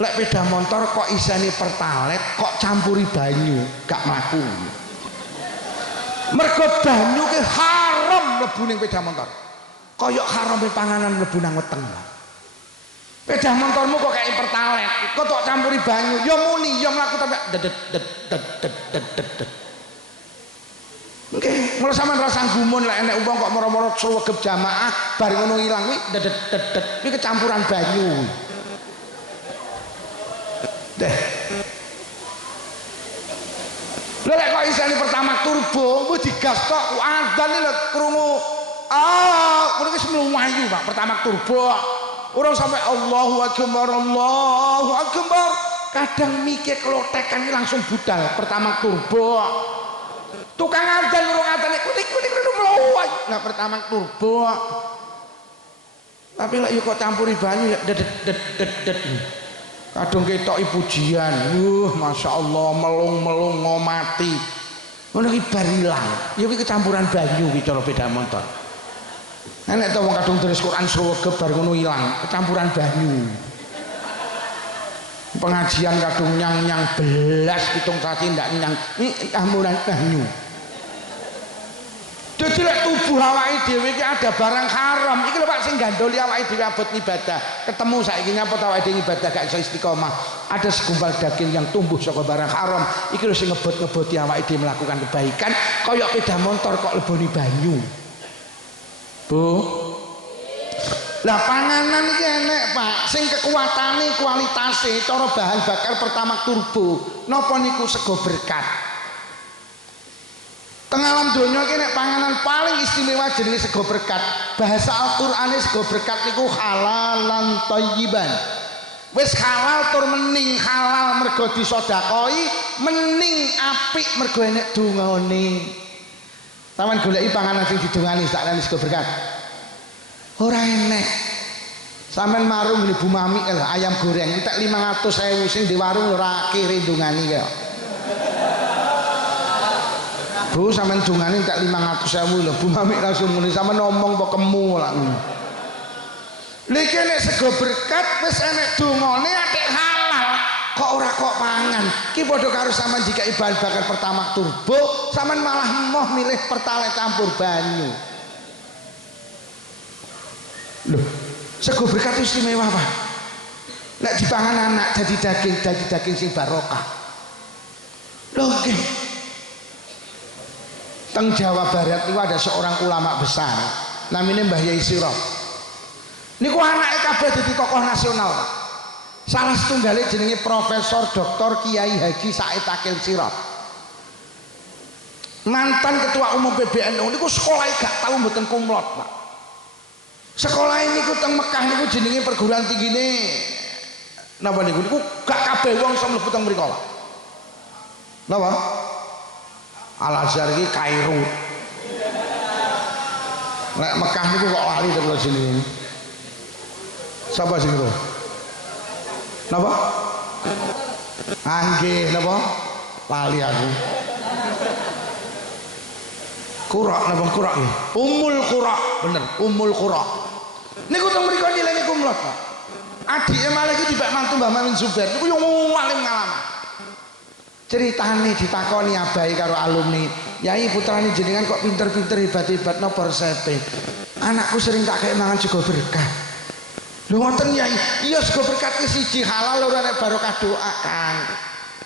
Lek sepeda motor kok isane pertalet kok campuri banyu gak mlaku. Mergo banyu ki haram mlebu ning sepeda motor. Kaya harame panganan mlebu nang weteng. Sepeda motormu kok kayak pertalet, kok tok campuri banyu, ya muni ya mlaku tapi dedet. Nggih, mulai sampean rasa gumun lek enek wong kok moro-moro sregep jamaah bar ngono ilang kuwi dedet. Kuwi kecampuran banyu. Deh. Lek kok isane Pertamax turbo, wis digas tok adzan lho krungu. Ngono wis mlumayu Pak Pertamax turbo. Ora sampe Allahu Akbar, Allahu Akbar. Kadang mikir klotekan langsung budal Pertamax turbo. Tukang adzan urung adzan kutik-kutik mluwai. Lah Pertamax turbo. Tapi lek yo kok campuri banyu ya dedet. Kadung ketoki pujian, masya Allah melung-melung ngomati, ngono ki bar ilang, ya kuwi kecampuran banyu ki cara sepeda motor. Nek to wong kadung terus Quran sregep bar ngono ilang, kecampuran banyu. Pengajian kadung nyang belas pitung sasi ndak nyang, iki campuran banyu. Jadi lek tubuh awake dhewe iki ada barang haram. Iki lho Pak sing gandoli awake dhewe abot ibadah. Ketemu saiki nyapa awake dhewe ibadah gak iso istiqomah. Ada segumpal daging yang tumbuh saka barang haram. Iki lho sing ngebot-ngeboti awake dhewe melakukan kebaikan kaya sepeda motor kok leboni banyu. Bu. Lah panganan iki enek Pak, sing kekuatane kualitase cara bahan bakar Pertamax turbo. Napa niku sego berkat. Teng alam donya iki nek panganan paling istimewa jenenge sego berkat. Bahasa Al-Qur'ane sego berkat niku halalan thayyiban. Wis halal tur mening, halal mergo disedakahi, mening apik mergo enek dungane. Sampeyan goleki panganan sing didungani sak lene sego berkat. Ora enek. Sampeyan marung ngene Bu Mami ayam goreng entek 500.000 sing di warung ora kiri dungani kaya. Bu sampean dungane tak 500.000 lho. Bu Mami langsung muni sampean ngomong apa kemu lak ngono. Niki nek sego berkat wis enek dungane atik halal kok ora kok pangan. Ki padha karo sampean jika bahan bakar Pertamax turbo, sampean malah moh milih pertalite campur banyu. Loh, sego berkat istimewa Pak. Nek dipangan anak jadi daging sing barokah. Lho nggih. Teng Jawa Barat itu ada seorang ulama besar namanya Mbah Yai Sirop. Niku anake kabeh dadi tokoh nasional. Salah setunggalnya jenenge Profesor Dr. Kiai Haji Said Akil Sirop. Mantan Ketua Umum PBNU niku sekolah gak tahu mboten kumlot, Pak. Sekolah niku teng Mekah niku jenenge perguruan tinggine napa niku gak kabeh wong iso mlebu teng mriku. Napa? Al-Azhar iki Kairo. Nek Mekah niku kok lali terus sini. Sapa sing niku? Napa? Nggih, napa? Lali aku. Qura napa Qura nggih? Ummul Qura, bener, Ummul Qura. Niku teng mriku nilainya kumlot, Pak. Adike malah iki dibak mantu Mbah Mamin Zubair niku yo ngalim ngalaman. Ceritane ditakoni abahe karo alumni, "Yai putrane jenengan kok pinter-pinter hebat-hebat napa resepe?" "Anakku sering tak kei mangan sego berkat." "Lho ngoten Yai?" "Iya sego berkat ki siji halal ora nek barokah doa, Kang."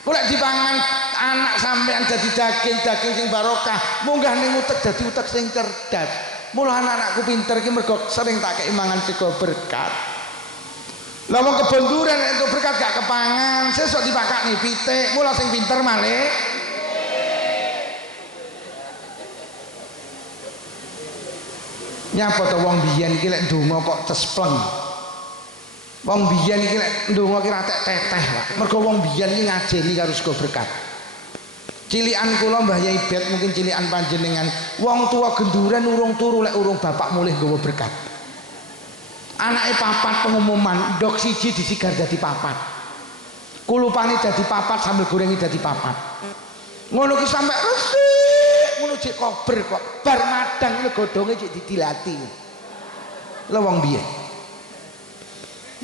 Golek dipangan anak sampean dadi daging sing barokah, munggah ning utek dadi utek sing cerdas. Mula anak-anakku pinter iki mergo sering tak kei mangan sego berkat. Lah wong kebon duren entuk berkat gak kepangan, sesuk dipakani pitik, mula sing pinter malih. Nyapa to wong biyen iki lek ndonga kok cespleng. Wong biyen iki lek ndonga ki ra teteh, Pak. Mergo wong biyen iki ngajeni karo sego berkat. Cilikan kula Mbah Yai Bet mungkin cilikan panjenengan, wong tua genduren urung turu lek urung bapak mulih nggawa berkat. Anake papat pengumuman, ndok siji disigar dadi papat. Kulupane dadi papat sambil gorengi dadi papat. Ngono ki sampe resik, ngono jek kober kok. Bar madang iki godhonge jek didilati. Lha wong biyen.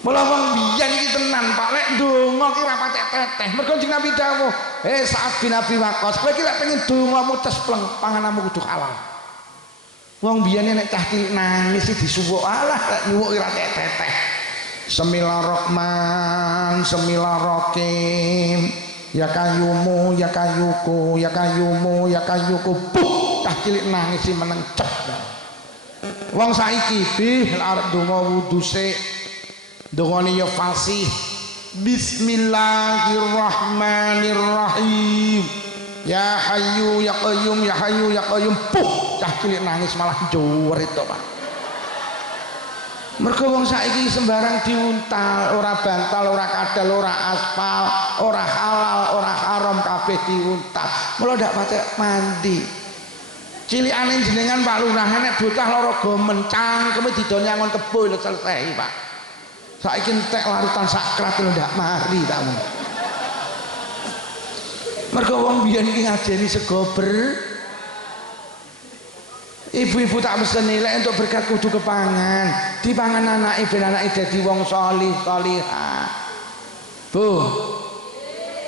Mula wong biyen iki tenan Pak lek ndonga ki ra patek teteh. Mergo Kanjeng Nabi dawuh, Sa'ad bin Abi Waqqas, kowe iki lek pengen dongamu cespleng, pangananmu kudu halal. Wong biyen nek cah cilik nangis disuwuk, alah lek nyuwuk ki ra teteh. Bismillahirrahman, Bismillahirrahim. Ya kayumu, ya kayuku, ya kayumu, ya kayuku. Buh, cah cilik nangis meneng cep. Wong saiki bih arep donga wudu sik. Dongane ya fasih. Bismillahirrahmanirrahim. Ya hayyu ya qayyum, ya hayyu ya qayyum. Puh, cah cilik nangis malah juwer itu Pak. Mergo wong saiki sembarang diuntal, ora bantal, ora kadal, ora aspal, ora halal, ora haram kabeh diuntal. Mula ndak patek mandi. Cilikane jenengan Pak Lurah nek bocah lara gomen cangkeme didonyangon kebo lho selesai Pak. Saiki entek larutan sakrat lho ndak mari tak ngono. Mergo wong biyen iki ngajeni sego ibu-ibu tak meseni lek entuk berkat kudu kepangan, dipangan anake ben anake dadi wong salih salihah. Bu.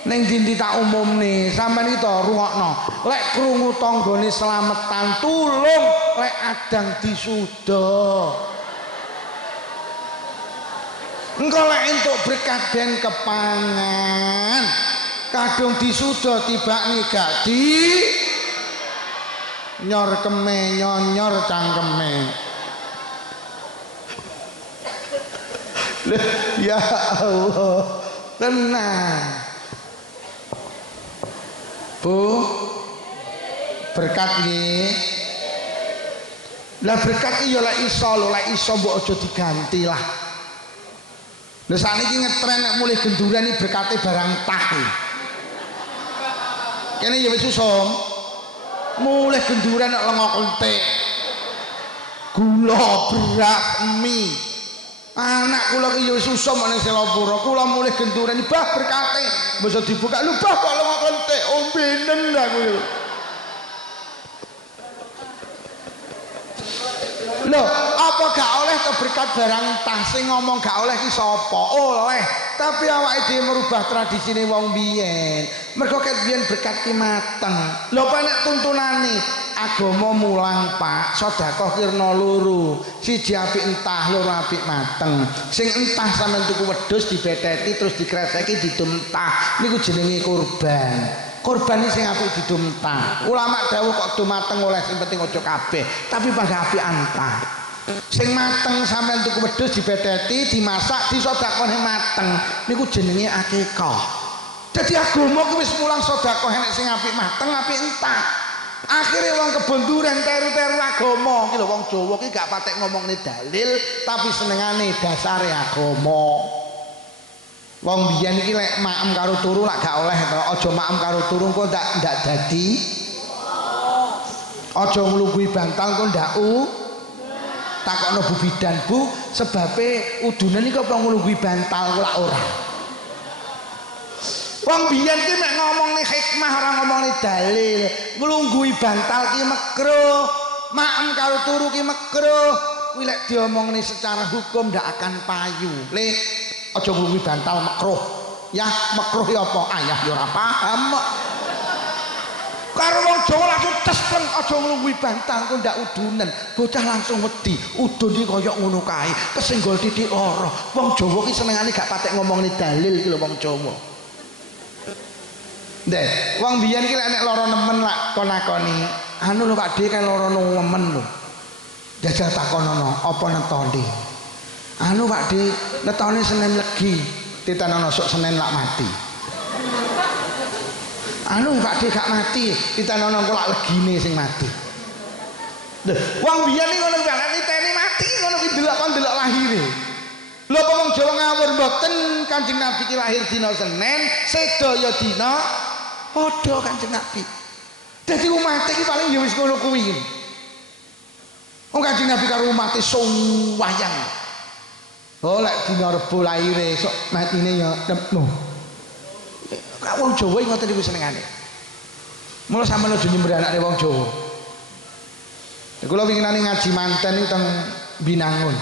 Ning dindi tak umumne, sampean iki to rungokno. Lek krungu tanggane slametan, tulung lek adang disuda. Engko lek entuk berkat ben kepangan, kadung disuda tibake gak di nyor keme nyonyor cangkeme. Ya Allah, tenang Bu, berkat nggih. Lah berkat iki ya lek iso mbok aja diganti lah. Lah sakniki ngetren nek mulih genduren iki berkate barang tah. Kene ya wis usum. Mulih genduren nek lenga kentik. Gula, beras, mie. Anak kula ki ya wis usum ning Selapura. Kula mulih genduren bah berkate. Bisa dibuka lho bah kok lenga kentik. Ombenen aku ya. Loh, apa gak oleh to berkat barang tah sing ngomong gak oleh ki sapa? Oleh, tapi awake dhewe merubah tradisine wong biyen. Mergo ket biyen berkat ki mateng. Lho apa nek tuntunane agama mulang Pak, sedekah kirna loro. Siji apik entah, loro apik mateng. Sing entah sampean tuku wedhus dibeteti terus dikreseki didumtah. Niku jenenge kurban. Korban ini sing apik didumtah. Ulama dawuh kok do mateng oleh sing penting aja kabeh, tapi pada apik antah. Sing mateng sampean tuku wedhus dibeteti, dimasak, disedekahne mateng. Niku jenenge akikah. Dadi agama ku wis mulang sedekah enek sing apik mateng, apik entah. Akhire wong kebon duren teru-teru agama iki lho wong Jawa ki gak patek ngomongne dalil, tapi senengane dasare agama. Wong biyen iki lek maem karo turu lak gak oleh to, aja maem karo turu kok ndak dadi. Aja nglungguhi bantal kok ndak takokno Bu Bidan, Bu, sebabe udunan iki apa nglungguhi bantal kok lak ora. Wong biyen ki mek ngomongne hikmah ora ngomongne dalil. Nglungguhi bantal ki makruh, maem karo turu ki makruh. Kuwi lek diomongne secara hukum ndak akan payu. Le aja nglungguhi bantal makruh. Ya makruh ya apa? Ayah ya ora paham. Karo wong Jawa langsung cespleng aja nglungguhi bantal kok ndak udunen. Bocah langsung wedi. Udun iki kaya ngono kae. Kesenggol titik lara. Wong Jawa ki senengane gak patek ngomongne dalil iki lho wong Jawa. Ndek, wong biyen ki nek lara nemen lak konakoni, anu lho Pak De kan lara nemen lho. Jajal takonono, apa netone? Anu Pak De, netone Senin Legi, ditanono sok Senin lak mati. Anu Pak De gak mati, ditanono kok lak legine sing mati. Lho, wong biyen iki ngono banget niteni mati ngono ki delok kon delok lahire. Lho apa wong Jawa ngawur mboten Kanjeng Nabi ki lahir dina Senin, sedaya dina padha Kanjeng Nabi. Dadi umat iki paling ya wis ngono kuwi. Wong Kanjeng Nabi karo umat e wayang. Oh lek dina Rebo laire sok matine ya temu. Kak wong Jawa iki ngoten niku senengane. Mula sampeyan aja nyembur anake wong Jawa. Kula winginane ngaji manten niku teng Binangun.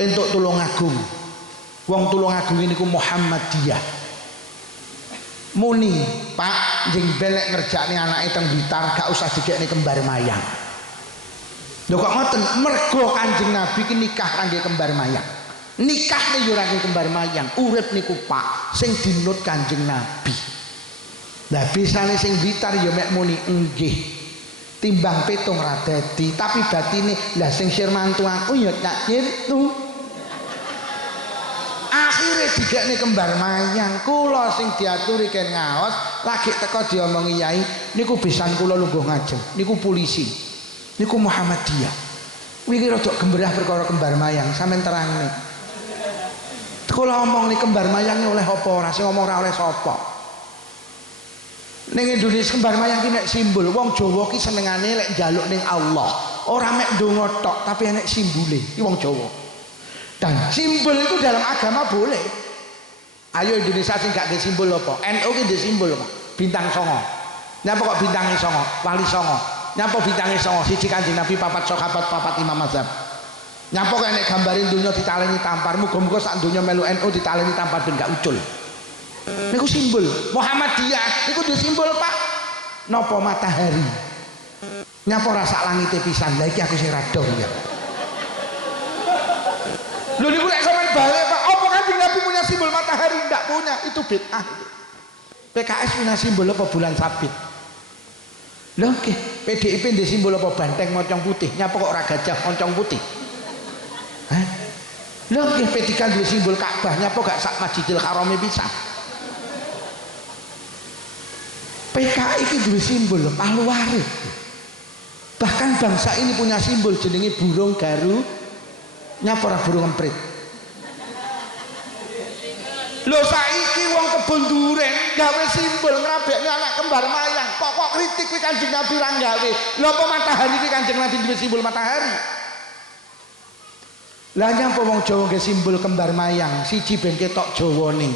Entuk Tulungagung. Wong Tulungagung niku Muhammadiyah. Muni, Pak, jeng belek ngerjakne anake teng Blitar gak usah dikekne kembar mayang. Lho kok ngoten? Mergo Kanjeng Nabi ki nikah kangge kembar mayang. Nikahne yo kangge kembar mayang. Urip niku Pak, sing dinut Kanjeng Nabi. Lah bisane sing Blitar yo mek muni nggih. Timbang petung ra dadi, tapi batine lah sing sir mantu aku ya tak cintu. Akhirnya digekne kembar mayang. Kula sing diaturi ken ngaos lagi teko diomongi yai niku besan kula lungguh ngajeng niku polisi niku Muhammadiyah wingi rada gemberah perkara kembar mayang sampean terangne kula omong nih kembar mayang oleh apa ora sing ngomong ora oleh sapa ning Indonesia kembar mayang ki nek simbol wong Jawa ki senengane lek njaluk ning Allah ora mek ndonga tok tapi enek simbole ki wong Jawa. Dan simbol itu dalam agama boleh. Ayo Indonesia sing gak ada simbol apa? NU ki ada simbol apa? Bintang songo. Nyapa kok bintangnya songo? Wali songo. Nyapa bintangnya songo? Siji Kanjeng Nabi, papat sahabat, papat imam mazhab. Nyapa kok enek gambarin dunia ditaleni tampar. Muga-muga sak dunia melu NU ditaleni tampar ben gak ucul. Niku simbol. Muhammadiyah niku ada simbol Pak. Napa matahari? Nyapa rasa langite pisan. Lah iki aku sing rado ya. Lho niku lek sampean balik Pak, apa Kanjeng Nabi punya simbol matahari? Enggak punya, itu bid'ah. PKS punya simbol apa bulan sabit? Lho nggih, PDIP ndek simbol apa banteng moncong putih? Nyapa kok ora gajah moncong putih? Hah? Lho nggih, P3 duwe simbol Ka'bah, nyapa gak sak Masjidil Haram pisan? PKI iki duwe simbol paluarit. Bahkan bangsa ini punya simbol jenenge burung garu. Nyapa ora burung emprit. Lho saiki wong kebon duren gawe simbol ngrabekne anak kembar mayang. Kok kritik kuwi Kanjeng Nabi ra gawe. Lho apa matahari iki Kanjeng Nabi duwe simbol matahari? Lah nyapa wong Jawa nggih simbol kembar mayang, siji ben ketok Jawane.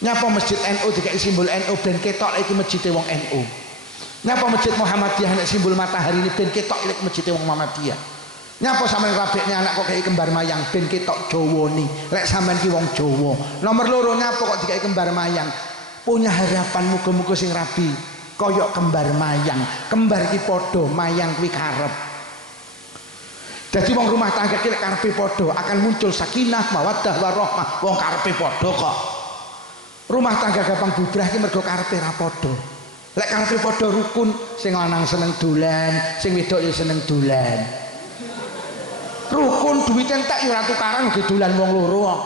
Nyapa masjid NU dikai simbol NU ben ketok iki masjide wong NU. Nyapa masjid Muhammadiyah nek simbol matahari ini ben ketok iki masjide wong Muhammadiyah. Nyapa sampean rabekne anak kok kayak kembar mayang ben ketok Jawane. Lek sampean ki wong Jawa. Nomor loro nyapa kok dikai kembar mayang? Punya harapan muga-muga sing rabi kaya kembar mayang. Kembar ki padha, mayang kuwi karep. Dadi wong rumah tangga ki lek karepe padha akan muncul sakinah, mawaddah warahmah. Wong karepe padha kok. Rumah tangga gampang bubrah ki mergo karepe ra padha. Lek karepe padha rukun, sing lanang seneng dolan, sing wedok ya seneng dolan. Rukun duit entek ya ora tukaran nggih dolan wong loro kok.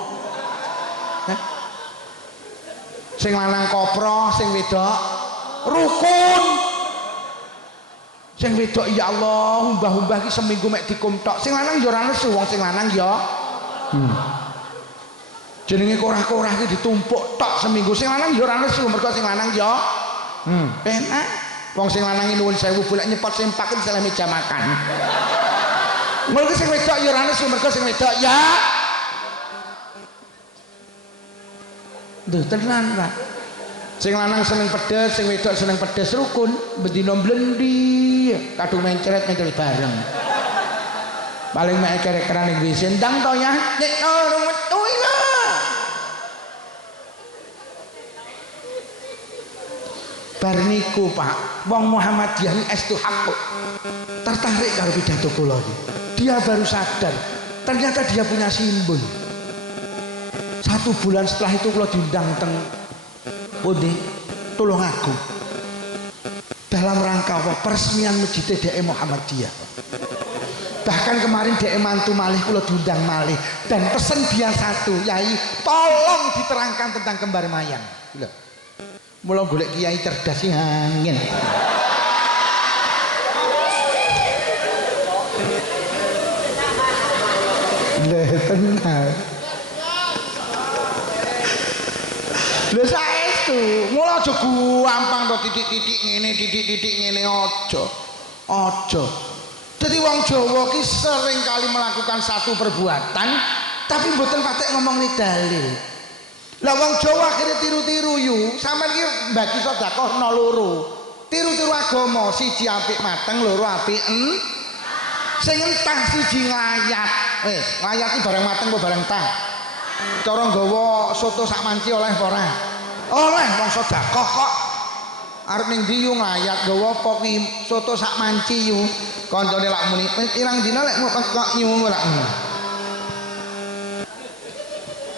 Sing lanang kopro, sing wedok rukun. Sing wedok ya Allah, umbah-umbah ki seminggu mek dikumtok. Sing lanang ya ora nesu wong sing lanang ya. Jenenge korah-korah ki ditumpuk tok seminggu. Sing lanang ya ora nesu mergo sing lanang ya. Enak. Wong sing lanang nuwun sewu bolak nyepot sempak iki salah meja makan. Mergo sing wedok ya ora nesu mergo sing wedok ya. Duh tenan Pak. Sing lanang seneng pedes, sing wedok seneng pedes rukun, bendina blendi, kadung mencret bareng. Paling mek kere-keran ning WC ndang to ya, nek urung metu lho. Bar niku Pak, wong Muhammadiyah iki estu hak tertarik karo pidato kula iki. Dia baru sadar ternyata dia punya simbol. 1 bulan setelah itu kalau diundang teng pundi tulung aku dalam rangka apa? Peresmian Masjid DE Muhammadiyah. Bahkan kemarin DE mantu malih kula diundang malih dan pesen dia satu, Yai, tolong diterangkan tentang kembar mayang. Lho. Mula golek kiai cerdas sing angin. Lha tenan. Lha saestu, mula aja gampang to titik-titik ngene aja. Aja. Jadi wong Jawa ki sering kali melakukan satu perbuatan tapi mboten patek ngomong ni dalil. Lah wong Jawa akhirnya tiru-tiru yu, sampean ki bagi sedekah no loro. Tiru-tiru agama, siji apik mateng, loro apik sing entah siji ngayat. Wis, ngayat ki barang mateng apa barang tah? Cara nggawa soto sak manci oleh apa ora? Oleh wong sedekah kok. Arep ning ndi yu ngayat nggawa apa ki soto sak manci yu. Kancane lak muni, "Pirang dina lek kok nyu lak."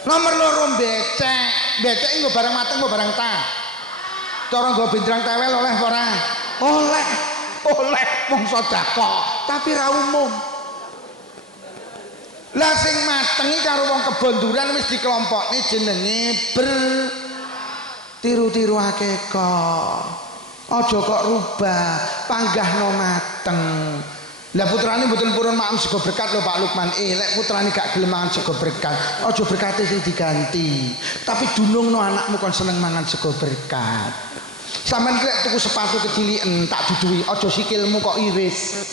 Nomor loro becek. Becek nggo barang mateng apa barang tah? Cara nggo bendrang tewel oleh apa ora? Oleh. Oleh wong sedekah, tapi ra umum. Lah sing matengi karo wong kebon duran wis dikelompokne jenenge tiru-tiru akekah. Aja kok rubah, panggahno mateng. Lah putrane mboten purun maem sego berkat lho Pak Lukman. Lek putrane gak gelem mangan sego berkat, aja berkate sing diganti. Tapi dunungno anakmu kon seneng mangan sego berkat. Sampeyan ki lek tuku sepatu keciliken tak duduhi, aja sikilmu kok iris.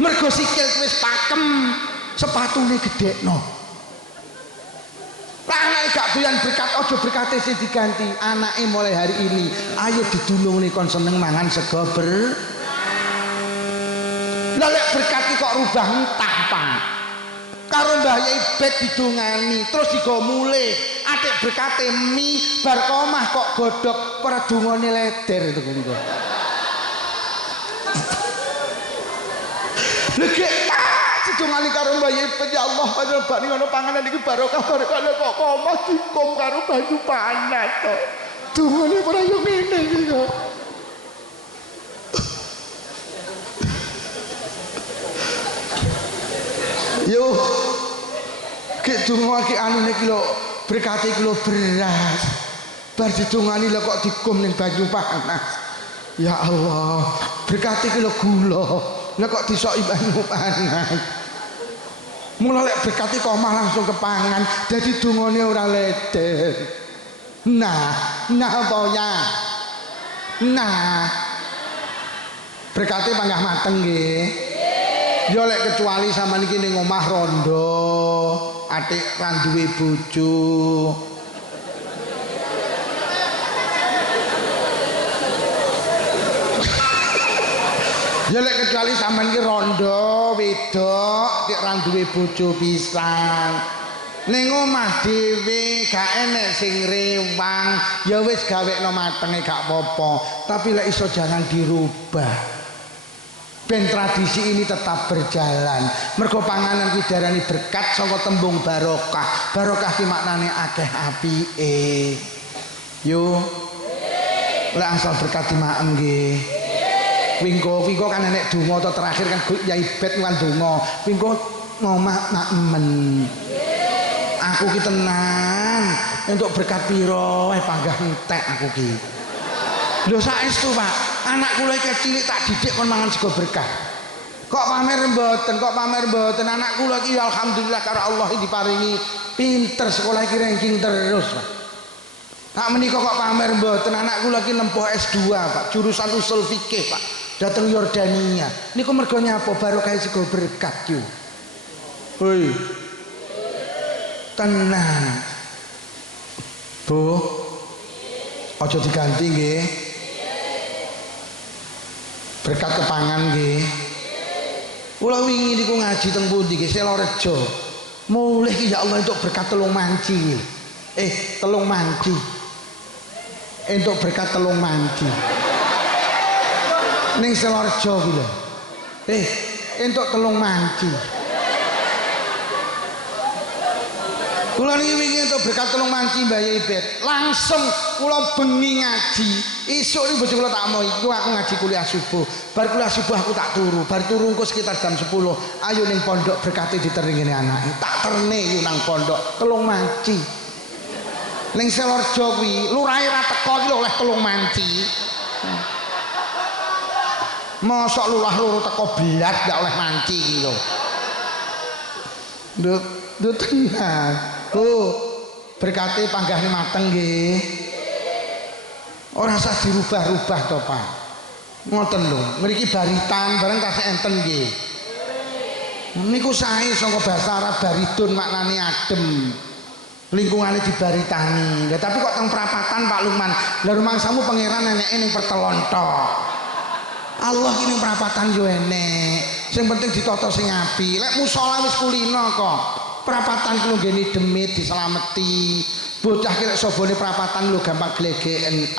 Mergo sikil wis pakem, sepatune gedhekno. Lah anake gak doyan berkat, aja berkate sing diganti. Anake mulai hari ini ayo didulungne kon seneng mangan sego Lah lek berkat ki kok rubah entah, Pak. Karo Mbah Yai Bet didongani terus digo mulih. Atik berkate mi bar komah kok godhog perdungane leder itu niku. Lek sidongane karo Mbah Yai Bet, ya Allah panjenengan ngono panganan iki barokah kok komah dikum karo banyu panas to. Dungane ora yo ngene iki kok. Yo ki donga ki anune ki lho berkate ki lho beras. Bar didongani lho kok dikum ning banyu panas. Ya Allah, berkate ki lho gula. Lah kok disoki banyu panas. Mula lek berkate kok omah langsung kepangan, dadi dongane ora leder. Nah apa ya? Nah. Berkate panggah mateng nggih. Ya lek kecuali sampean iki ning omah rondo, atik ra duwe bojo. Ya lek kecuali sampean iki rondo, wedok, nek ra duwe bojo pisan. Ning omah dhewe gak enek sing rewang, ya wis gawekno matenge gak apa-apa, tapi lek iso jangan dirubah. Ben tradisi ini tetap berjalan. Mergo panganan ki darani berkat saka tembung barokah. Barokah ki maknane akeh apike. Yo. Lek asal berkat dimaem nggih. Wingko kan enek donga to terakhir kan Yai Bet kan donga. Wingko ngomah makmen. Aku ki tenan untuk berkat piro wae panggah entek aku ki. Lho saestu Pak. Anak kula iki cilik tak didik kon mangan sego berkah. Kok pamer mboten, anak kula iki alhamdulillah karo Allah diparingi pinter, sekolah iki ranking terus, Pak. Nak menika kok pamer mboten, anak kula iki nempuh S2, Pak, jurusan usul fikih, Pak. Dateng Yordania. Niku mergo nyapa barokah sego berkat yo. Hoi. Tenang. Bu. Aja diganti nggih. Berkat kepangan nggih. Kula wingi niku ngaji teng pundi nggih Selorejo. Mulih ki ya Allah untuk berkat telung manci. Telung manci. Untuk berkat telung manci. Ning Selorejo ki lho. Untuk telung manci. Kula niki wingi entuk berkat telung manci Mbah Yai Bet. Langsung kula bengi ngaji. Esuk iki bojo kula tak mau iku aku ngaji kuliah subuh. Bar kuliah subuh aku tak turu. Bar turu engko sekitar jam 10. Ayo ning pondok berkate diteringene anake. Tak terne yo nang pondok telung manci. Ning Selorjo kuwi lurahe ra teko iki lho oleh telung manci. Mosok lurah loro teko belas gak oleh manci iki lho. Nduk tenan. Berkati panggahnya mateng nggih. Ora usah dirubah-rubah to, Pak. Ngoten lho, mriki baritan bareng tasih enten nggih. Niku sae saka basa Arab baridun maknane adem. Lingkungane dibaritani. Lah tapi kok teng perapatan Pak Lukman. Lah rumangsamu pangeran eneke ning pertelon tok. Allah iki ning perapatan yo enek. Sing penting ditata sing apik. Lek musala wis kulino kok. Perapatan kulo nggene demit diselameti. Bocah ki lek sobone perapatan lho gampang glegeken.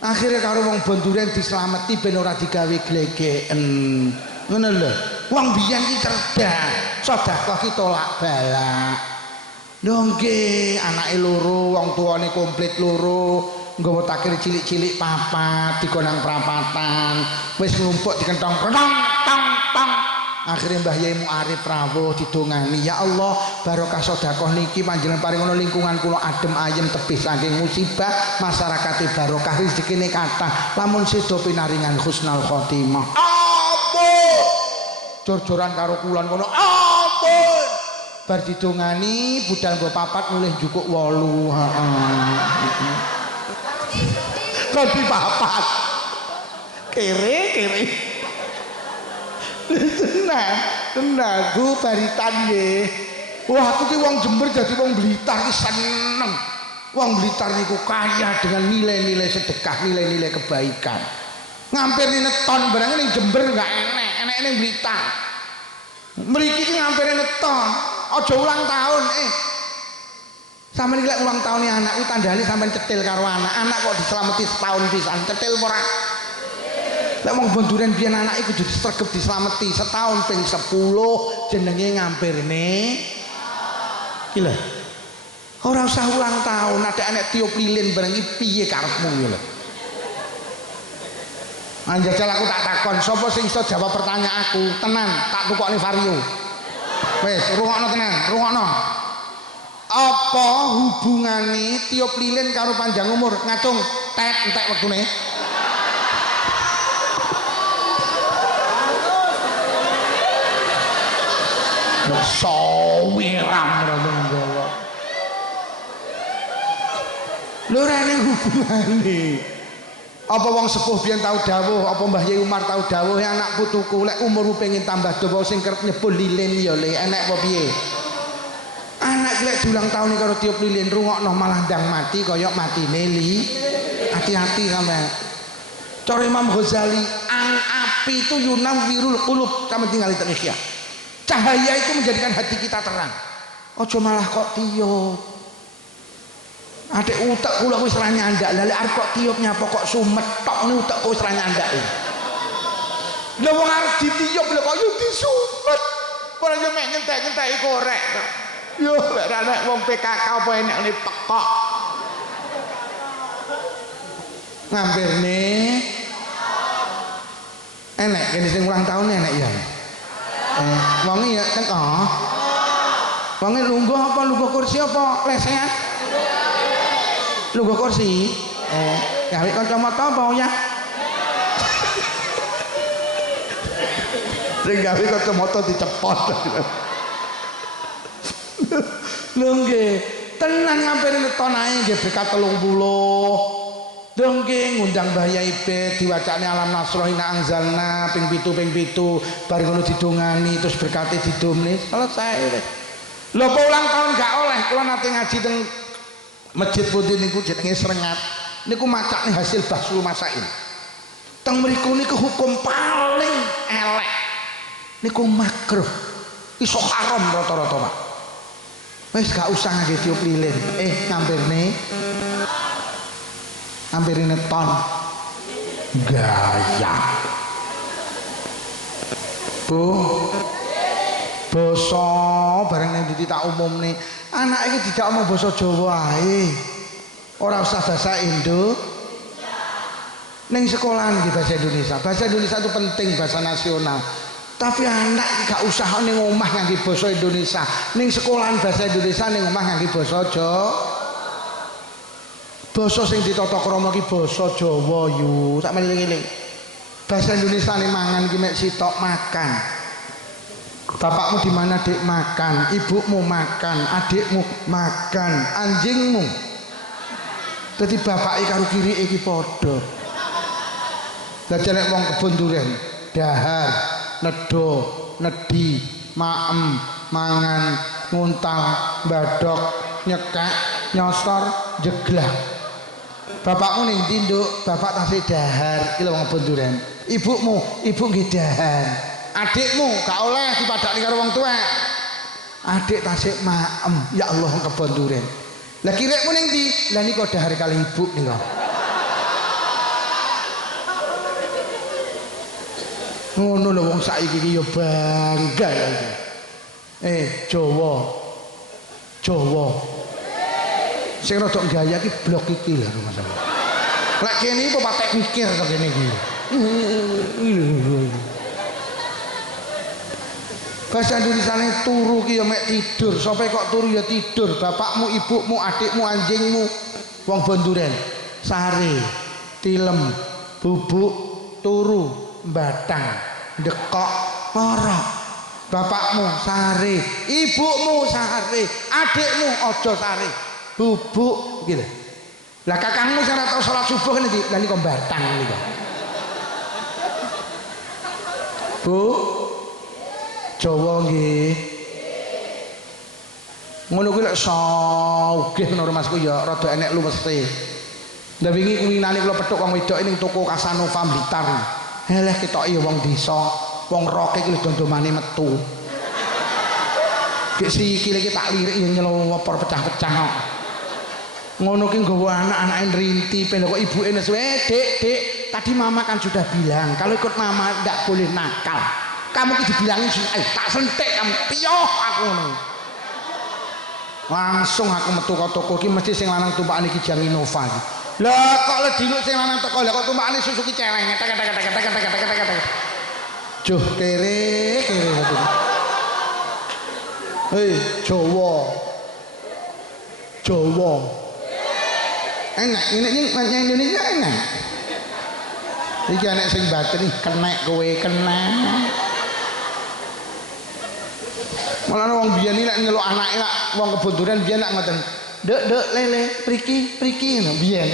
Akhirnya karo wong bonduren diselameti ben ora digawe glegeken. Ngono lho. Wong biyen ki cerdas, sedekah ki tolak balak. Lho nggih, anake loro, wong tuane komplit loro. Nggawa takir cilik-cilik papat dikonang perapatan wis nglumpuk dikentong tong tong tong. Akhirnya Mbah Yai Muarif rawuh didongani, ya Allah barokah sedekah niki panjenengan paringono lingkungan kula adem ayem tebih saking musibah, masyarakate barokah rezekine kathah, lamun sedo pinaringan husnul khotimah. Ampun. Jor-joran karo kulon kono. Ampun. Bar didongani budal nggo papat mulih njukuk 8. Heeh. Kopi papat kere tenang gue baritan nggih. Wah aku ki wong Jember jadi wong Blitar ki seneng. Wong Blitar niku kaya dengan nilai-nilai sedekah, nilai-nilai kebaikan. Ngampir neton barang ning Jember enggak enek ning Blitar. Mriki ki ngampir neton. Aja ulang tahun sampeyan iki lek ulang tahun anak kuwi tandane sampeyan cetil karo anak kok diselameti setahun pisan cetil ora. Lek wong bonduren biyen anak iku kudu disregep diselameti setahun ping 10 jenenge ngampirne. Iki lho. Ora usah ulang tahun, ada anak tiup lilin bareng iki piye karepmu iki lho. Anjajal aku tak takon, sapa sing iso jawab pertanyaanku? Tenan, tak tukokne vario. Wis, rungokno tenan, rungokno. Apa hubungane tiup lilin karo panjang umur? Ngacung tet entek wektune. Sawiram ngono. Lho rene hubungane. Apa wong sepuh biyen tau dawuh, apa Mbah Yai Umar tau dawuh, anak putuku lek umurmu pengen tambah dawa sing kerep nyebul lilin ya le enek apa piye? Anak lek diulang tahun karo tiup lilin rungokno malah ndang mati kaya matine li. Hati-hati sampean. Cara Imam Ghazali, ang api itu yunawwirul qulub, sama tinggal di Indonesia. Cahaya itu menjadikan hati kita terang. Ojo malah kok tiup. Adek utek kula wis ra nyandak, lha arep kok tiup nyapa kok sumet tok ne utek wis ra nyandak. Lha wong arep ditiup lho kok yo disumet. Ora yo mek ngentek-ngenteki korek. Yo lek anak wong PKK apa enek ne pekok. Ngampirne enek kene sing ulang tahun enek ya. Wonge ya teko. Wonge lungguh apa lungguh kursi apa lesehan? Lungguh kursi. Gawe kacamata apa ya? Sing gawe kacamata dicepot. Lho nggih, tenan ngampir neton ae nggih berkat 30. Lho nggih ngundang Mbah Yai Bet diwacane alam nasrohina angzalna ping 7 bar ngono didongani terus berkate didomne selesai wis. Lho apa ulang tahun gak oleh kula nate ngaji teng masjid pundi niku jenenge Srengat. Niku macakne hasil Bahsul Masail. Teng mriku niku hukum paling elek. Niku makruh. Iso haram rata-rata, Pak. Wis gak usah ngangge tiup lilin. Ngampirne. Ngampirine ton. Gaya. Bu. Basa bareng ning ndi tak umumne. Anak iki tidak omong basa Jawa ae. Ora usah bahasa Indo. Ning sekolahan iki bahasa Indonesia. Bahasa Indonesia itu penting, bahasa nasional. Tapi anak gak usah ning omah nganggo basa Indonesia. Ning sekolahan bahasa Indonesia, ning omah nganggo basa Jawa. Basa sing ditata krama iki basa Jawa yu. Sak eling-eling. Bahasa Indonesia ning mangan iki mek sitok makan. Bapakmu di mana, Dik? Makan. Ibumu makan, adikmu makan, anjingmu. Dadi bapake karo kirike iki padha. Lah nek wong kebon duren, dahar, nedo, nedi, maem, mangan, nguntal, badok, nyekak, nyosor, jeglak. Bapakmu ning ndi, Nduk? Bapak tasih dahar, iki lho wong kebon duren. Ibumu, ibu nggih dahar. Adikmu gak oleh dipadakni karo wong tuwek. Adik tasih maem, ya Allah wong kebon duren. Lah kirikmu ning ndi? Lah niku dahar kali ibu niku. Ngono lho wong saiki iki ya bangga ya iki. Jawa. Jawa. Sing rada gaya iki blok iki lho masalah. Lek kene iki patek mikir to kene iki. Bahasa Indonesia ini turu ki ya mek tidur. Sampai kok turu ya tidur. Bapakmu, ibumu, adikmu, anjingmu, wong bonduren, sare, tilem, bubuk, turu, batang, dekok, ngorok. Bapakmu sare, ibumu sare, adikmu ojo sare, bubuk gitu. Lah kakangmu sing ora tau salat subuh niki, lah niku batang niku. Bu Jawa nggih. Ngono kuwi lek sugih ngono Masku ya rada enek luwese. Lah wingi kuwinane kula petuk wong wedok ning toko Casanova Blitar. Heleh ketoke wong desa, wong roke iki lho dondomane metu. Gek sikile iki tak lirik ya nyelopor pecah-pecah kok. Ngono ki nggawa anak-anake nrinti ben kok ibuke wis Dik, tadi mama kan sudah bilang kalau ikut mama enggak boleh nakal. Kamu ki dibilangin tak sentik kamu piyoh aku ngono. Langsung aku metu ke toko ki mesti sing lanang tumpakane ki Jang Innova iki. Lah kok le diluk sing lanang teko lah kok tumpakane susu ki celeng tek. Juh kere. Hei Jawa. Enak ini Indonesia enak. Iki anak sing batin kenek kowe kenek. Malah wong biyen iki lek nyeluk anake lak wong kebonduran biyen lak ngoten. Dek lele priki ngono biyen.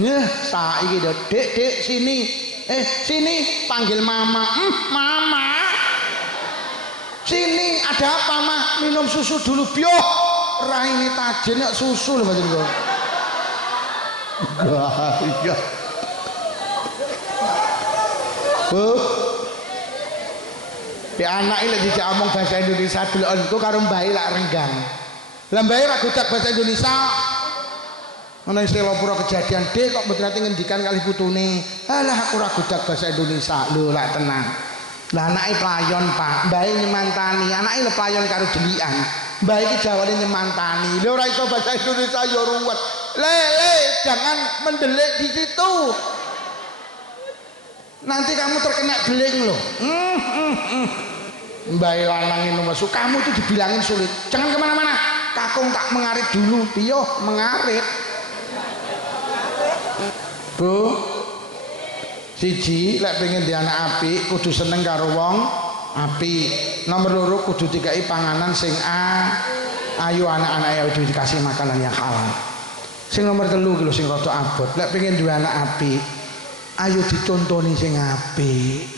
Nyeh saiki Dek sini. Sini panggil mama. Mama. Sini ada apa, Mah? Minum susu dulu bioh. Raine tajen nek susu lho Mas niku. Iya. Bu. Di anak ini tidak ngomong bahasa Indonesia dulu aku karo mbae lak renggang. Lah mbae ra godak bahasa Indonesia. Ana Selopuro kejadian Dek kok mboten ati ngendikan kali putune. Alah aku ra godak bahasa Indonesia. Lho lak tenang. Lah anake playon, Pak. Mbae nyemantani, anake le playon karo delikan. Mbae iki jawane nyemantani. Lho ora iso bahasa Indonesia ya ruwet. Le, jangan mendelik di situ. Nanti kamu terkena beling loh. Mbak lanang ini masuk kamu itu dibilangin sulit. Jangan kemana-mana. Kakung tak mengarit dulu. Piyo mengarit. Bu, siji lek pengen di anak api kudu seneng karo wong api. Nomor loro kudu dikai panganan sing ayo anak-anak ya udah dikasih makanan yang halal. Sing nomor telu lho sing rada abot. Lek pengen duwe anak api ayo ditontoni sing apik.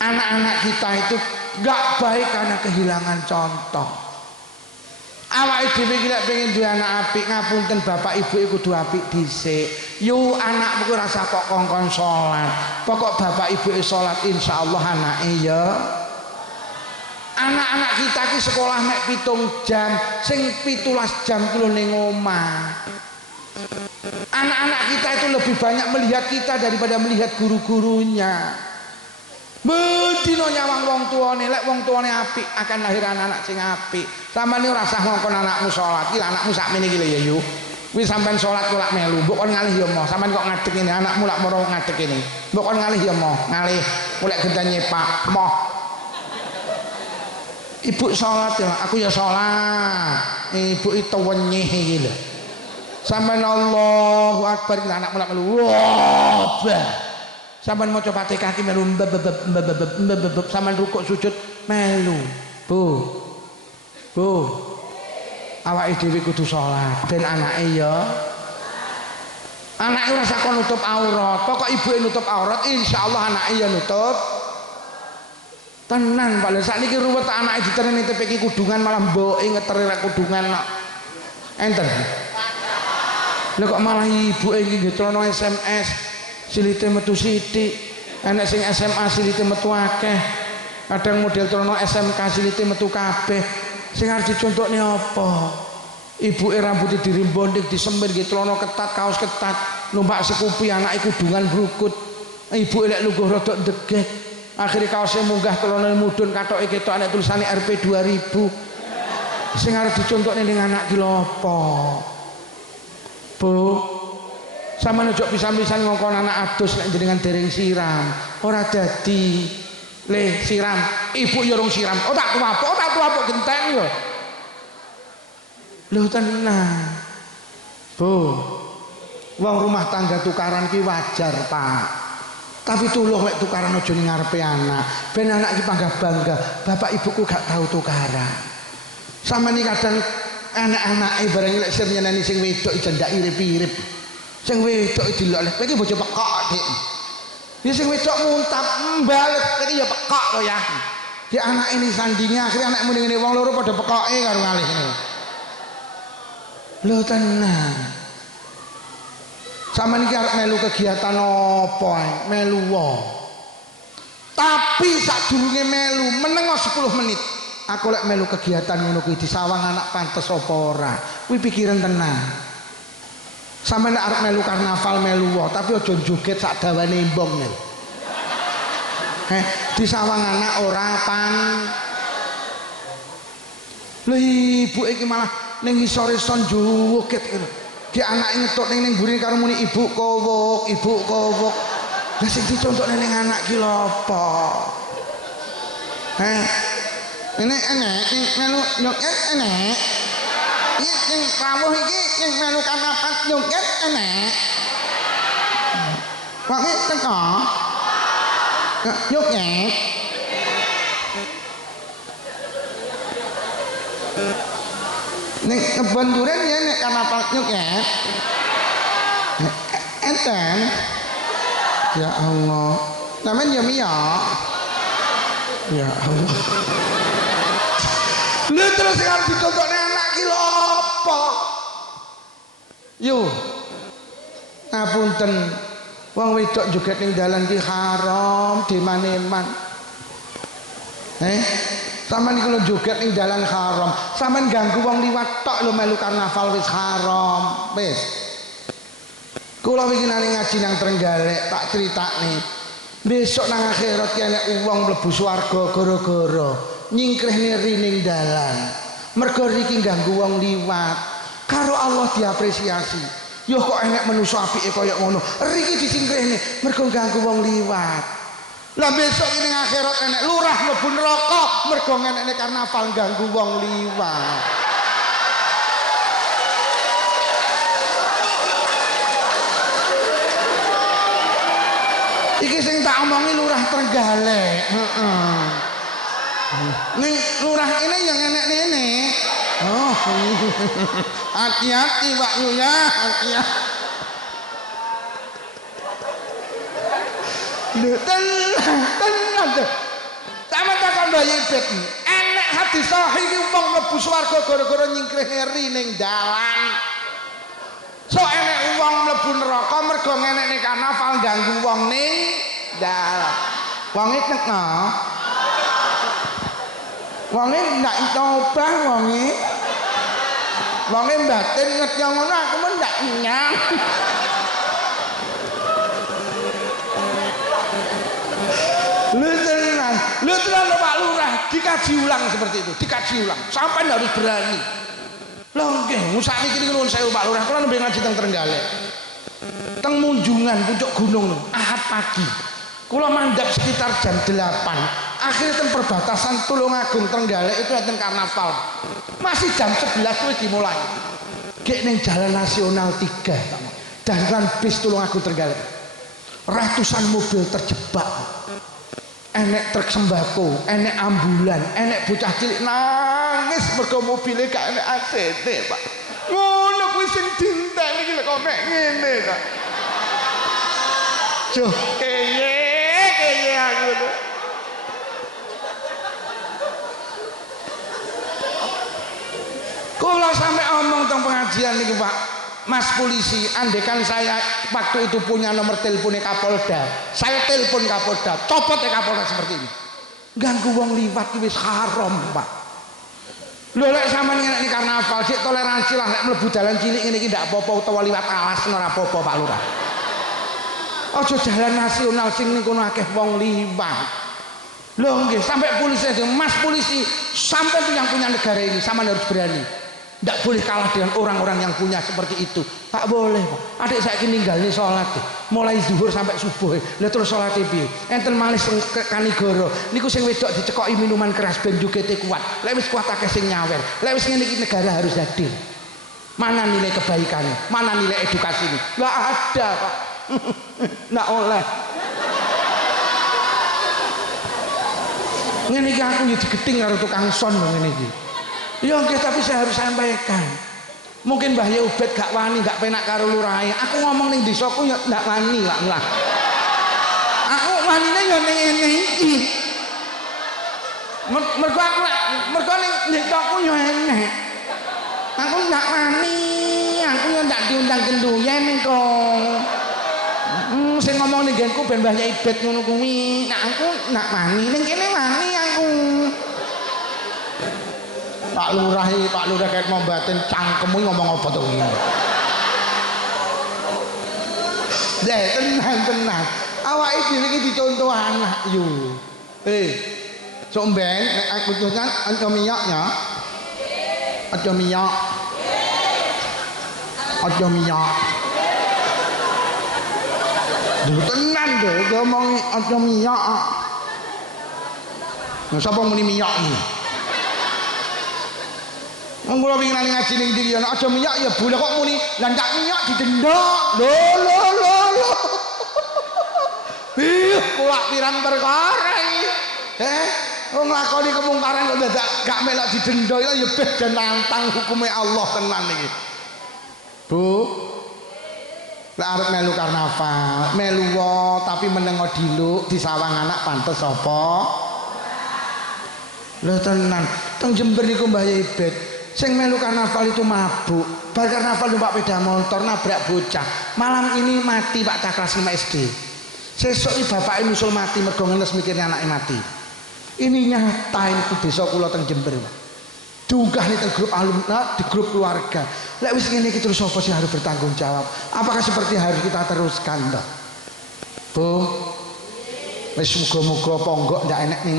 Anak-anak kita itu gak baik karena kehilangan contoh. Awake dhewe iki lek pengen duwe anak apik ngapunten bapak ibu kudu apik dhisik. Yo anakmu rasa kok kongkon salat. Pokok bapak ibu salat insyaallah anake ya. Anak-anak kita ki sekolah mek 7 jam, sing 17 jam ku ning omah. Anak-anak kita itu lebih banyak melihat kita daripada melihat guru-gurunya. dina nyawang wong tuane, lek wong tuane apik akan lahir anak sing apik. Sampeyan ora usah ngongkon anakmu salat, iki anakmu sakmene iki lho ya yu. Kuwi sampean salat kok lak melu, mbok kon ngalih ya moh. Sampeyan kok ngadeg ini anakmu lak moro ngadeg ini. Mbok kon ngalih ya moh, ngalih golek gendan nyepak moh. Ibu salat ya, aku ya salat. Ibu itu wenyih iki lho. Sampeyan Allahu Akbar iki anakmu lak melu. Wah, bah. Sampeyan maca Fatihah ki melu mbeb sampeyan rukuk sujud melu. Bu. Awake dhewe kudu salat ben anake ya. Anake ora sak nutup aurat, pokok ibuke nutup aurat, insyaallah anake ya nutup. Tenan Pak lho sakniki ruwet anake ditereni TPK kudungan malah mboke ngeteri rek kudungan kok. Enten. Lha kok malah ibuke iki nggih trono SMS, silite metu sithik. Enek sing SMA silite metu akeh. Kadang model trono SMK silite metu kabeh. Sing arep dicontokne apa? Ibuke rambutnya dirimbonding, disemir nggih celana ketat, kaos ketat, numpak sekupi anake kudungan brukut. Ibuke lek lungguh rada ndegek. Akhire kaose munggah celana mudhun katoke ketok anek tulisane RP 2000. Sing arep dicontokne ning anak ki lho apa? Bu, sampeyan ojo pisan-pisan ngongkon anak adus nek jenengan dereng siram. Ora dadi le siram, ibu yo rong siram. Oh tak tuapuk genteng yo. Lho tenang. Bu. Wong rumah tangga tukaran ki wajar, Pak. Tapi tuluh lek tukaran aja ning ngarepe anak. Ben anak ki panggah bangga, bapak ibuku gak tahu tukaran. Sampe ni kadang anak-anake bareng lek sir nyeneni sing wedok jendak irip-irip. Sing wedok dilok, kowe iki bojo pekok, Dik. Ya sing wedok muntap mbales iki ya pekok to ya. Di anak ini sandinge akhirnya anak muni ngene wong loro padha pekoke karo ngalih ngene. Lho tenang. Sampeyan iki arep melu kegiatan apa? Melu wong. Tapi sadurunge melu meneng 10 menit. Aku lek melu kegiatan ngono kuwi disawang anak pantes apa ora. Kuwi pikiran tenang. Sampeyan arep melu karnaval melu wae, tapi aja joget sak dawane embong lho. Disawang anak ora pan. Lho ibu iki malah ning isor-isor joget ngono. Ki anake ngetuk ning mburi karo muni ibu kowok. Lah sing dicontokne ning anak ki lho apa? Ini enek melu joget enek. Yang rawuh iki yang melu kanapan joget enek. Kok iki teko? Joget. Nek kebon duren ya nek kanapan joget. Enten. Ya Allah. Namanya Mia. Ya Allah. Lu terus harus dicontokne anak ki lho apa? Yo. Ngapunten. Wong wedok joget ning dalan ki haram diman-eman. Sampeyan iki lho joget ning dalan haram. Sampeyan ganggu wong liwat tok lho melu karnaval wis haram. Wis. Kula winginane ngaji nang Trenggalek tak critakne. Besok nang akhirat ki enek wong mlebu swarga gara-gara nyingkrihne rining dalan. Mergo riki ganggu wong liwat. Karo Allah diapresiasi. Yo kok enek manusa apike kaya ngono. Riki disingkrihne mergo ganggu wong liwat. Lah besok ning akhirat enek lurah mlebu neraka mergo ngenekne karnaval ganggu wong liwat. Iki sing tak omongi lurah Trenggalek. Ning lurah ini yang enek nene. Oh, hati-hati Pak Yuya, hati-hati. Tenang. Sama takon bayi bet. Enek hadis sahih iki wong mlebu swarga gara-gara nyingkrihne ning dalan. So enek wong mlebu neraka mergo ngenekne karnaval ganggu wong ning dalan. Wonge teko. Wonge ndak coba wonge. Wonge batin ngetyo ngono aku men ndak nyang. Lho tenan, dikaji ulang seperti itu, dikaji ulang. Sampai harus berani. Lho nggih, musake iki nuwun sewu Pak Lurah, kula nembe ngaji teng Trenggalek. Teng Munjungan pucuk gunung Ahad pagi. Kula mandap sekitar jam 8. Akhirnya teng perbatasan Tulungagung Trenggalek itu enten karnaval. Masih jam 11 kuwi dimulai. Gek ning Jalan Nasional 3. Dalan bis Tulungagung Trenggalek. Ratusan mobil terjebak. Enek truk sembako, enek ambulan, enek bocah cilik nangis mergo mobile gak enek ACC, Pak. Ngono kuwi sing dinten iki lek kok nek ngene ta. Joh, keye aku lho. Kula sampe omong teng pengajian niku, Pak. Mas polisi, andekan saya waktu itu punya nomor teleponnya Kapolda, saya telepon Kapolda, copot ya Kapolda seperti ini. Ganggu wong liwat wis haram, Pak. Lho lek sampean ngene iki karnaval, sik toleransi lah nek mlebu dalan cilik ngene iki ndak apa-apa utawa liwat alas ora apa-apa, Pak Lurah. Aja jalan nasional sing ning kono akeh wong liwat. Lho nggih, sampai polisi aja, Mas polisi, sampai itu yang punya negara ini, sampean harus berani. Tidak boleh kalah dengan orang-orang yang punya seperti itu. Tak boleh, Pak. Adik saya ini ninggal nih sholat mulai zuhur sampai subuh. Lihat terus sholat piye. Enten malih Kanigoro. Niku sing wedok dicekoki minuman keras ben jogete kuat. Lek wis kuat akeh sing nyawer. Lek wis ngene iki negara harus hadir. Mana nilai kebaikannya? Mana nilai edukasinya? Enggak ada, Pak. Enggak oleh. Ngene iki aku yo digething karo tukang son ngene iki. Ya oke, tapi saya harus sampaikan. Mungkin Mbah Ubed gak wani, gak penak karo lurahe. Aku ngomong ning desaku ya ndak wani lah. Aku wanine ya ning ngene iki. Mergo ning desaku ya enek. Aku ndak wani, aku ya ndak diundang genduyen kok. Sing ngomong ning nggenku ben Mbah Ubed ngono kuwi. Nah aku ndak wani, ning kene wani aku. Pak Lurah kayak mau batin cangkemmu ngomong apa tuh ini. Deh tenang. Awak iki dicontoh anak yu. Sok ben nek aku tuhan ada minyaknya. Ada minyak. Ada minyak. Dulu tenan deh ngomong ada minyak. Nah, sapa muni minyak iki? Mula wingi nang ngaji ning ndi ya aja minyak ya boleh kok muni lah ndak minyak didendok. Lho. Kulak pirang perkara iki. Wong nglakoni kemungkaran kok dadak gak melok didendok ya beh dan nantang hukume Allah tenan iki. Bu. Lek arep melu karnaval, melu tapi menengo diluk di sawang anak pantes apa? Lho tenan, teng Jember niku Mbah Ibet. Sing melu karnaval itu mabuk. Bar karnaval numpak sepeda motor nabrak bocah. Malam ini mati Pak Cakras 5 SD. Sesuk iki bapake nyusul mati mergo ngenes mikirnya anake mati. Ini nyata ini desa kula teng Jember, Pak. Diunggah nih teng grup alumni, di grup keluarga. Lek wis ngene iki terus sapa sih harus bertanggung jawab? Apakah seperti harus kita teruskan, Mbak? Bu. Wis muga-muga ponggok ndak enek ning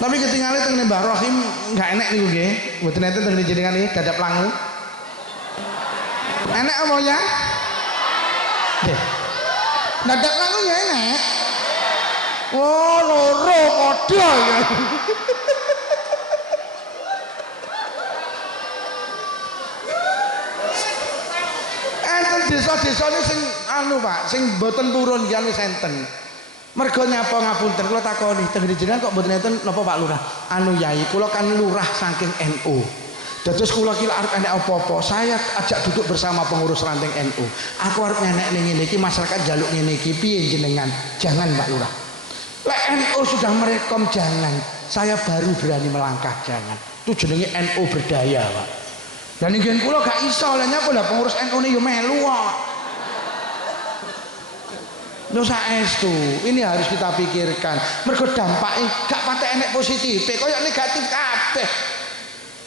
Tapi ketinggalan teng Mbah Rohim nggak enek niku nggih. Mboten enten teng jenengan iki dadap langu. Enek apa ya? Nggih. Dadap langu ya enek. Oh, loro padha ya. Enten desa-desane sing anu Pak, sing mboten purun ki anu enten. Mergo nyapa ngapunten kula takoni teng jenengan kok mboten enten napa Pak Lurah? Anu Yai, kula kan lurah saking NU. Dados kula ki arep enek apa-apa, saya ajak duduk bersama pengurus ranting NU. Aku arep enek ning ngene iki masyarakat jaluk ngene iki piye jenengan? Jangan Pak Lurah. Lek NU sudah merekom jangan, saya baru berani melangkah jangan. Itu jenenge NU berdaya, Pak. Dan ingin kula gak iso lha nyapa lah pengurus NU ne yo melu kok. Dosa estu, ini harus kita pikirkan. Mergo dampaknya gak patek enek positif, koyo negatif kabeh.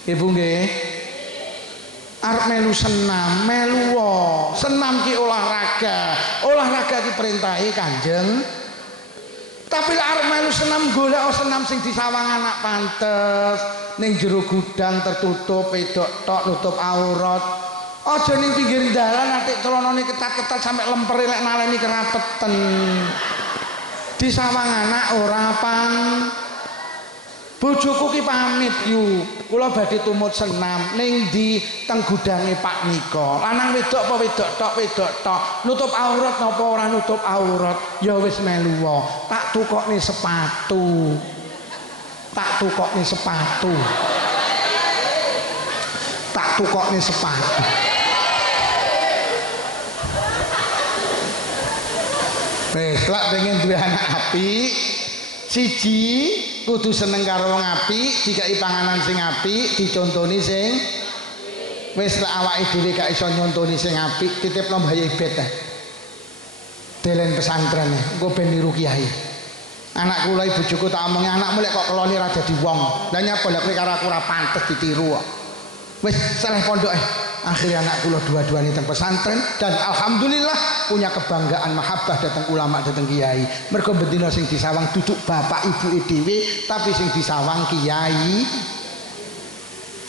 Ibu nggih. Arep melu senam, melu senam ki olahraga. Olahraga ki perintahe Kanjeng Tapi lek arep melu senam golek senam sing disawang anak pantes, ning jero gudang tertutup, wedok tok nutup aurat. Aja ning pinggir dalan atik celanane ketat-ketat sampe lempere lek naleni kerapeten. Disawang anak ora pang. Bojoku ki pamit yu, kula badhe tumut senam ning ndi teng gudange Pak Nika. Lanang wedok apa wedok tok. Nutup aurat napa ora nutup aurat? Ya wis melu wae. Tak tukokne sepatu. Tak tukokne sepatu. Tak tukokne sepatu. Wis lak pengen duwe anak apik, siji kudu seneng karo wong apik, dikai panganan sing apik, dicontoni sing wis lek awake dhewe gak iso nyontoni sing apik, titipno Mbah Ibet ta. Delen pesantren engko ben niru kiai. Anak kula bojoku tak omongi anakmu lek kok keloni ra dadi wong. Lah nyapa lek kowe karo aku ora pantes ditiru kok. Wis seleh pondoke. Akhirnya anak kula dua-duanya teng pesantren dan alhamdulillah punya kebanggaan mahabbah datang ulama datang kiai. Mergo bendina sing disawang duduk bapak ibu dhewe tapi sing disawang kiai.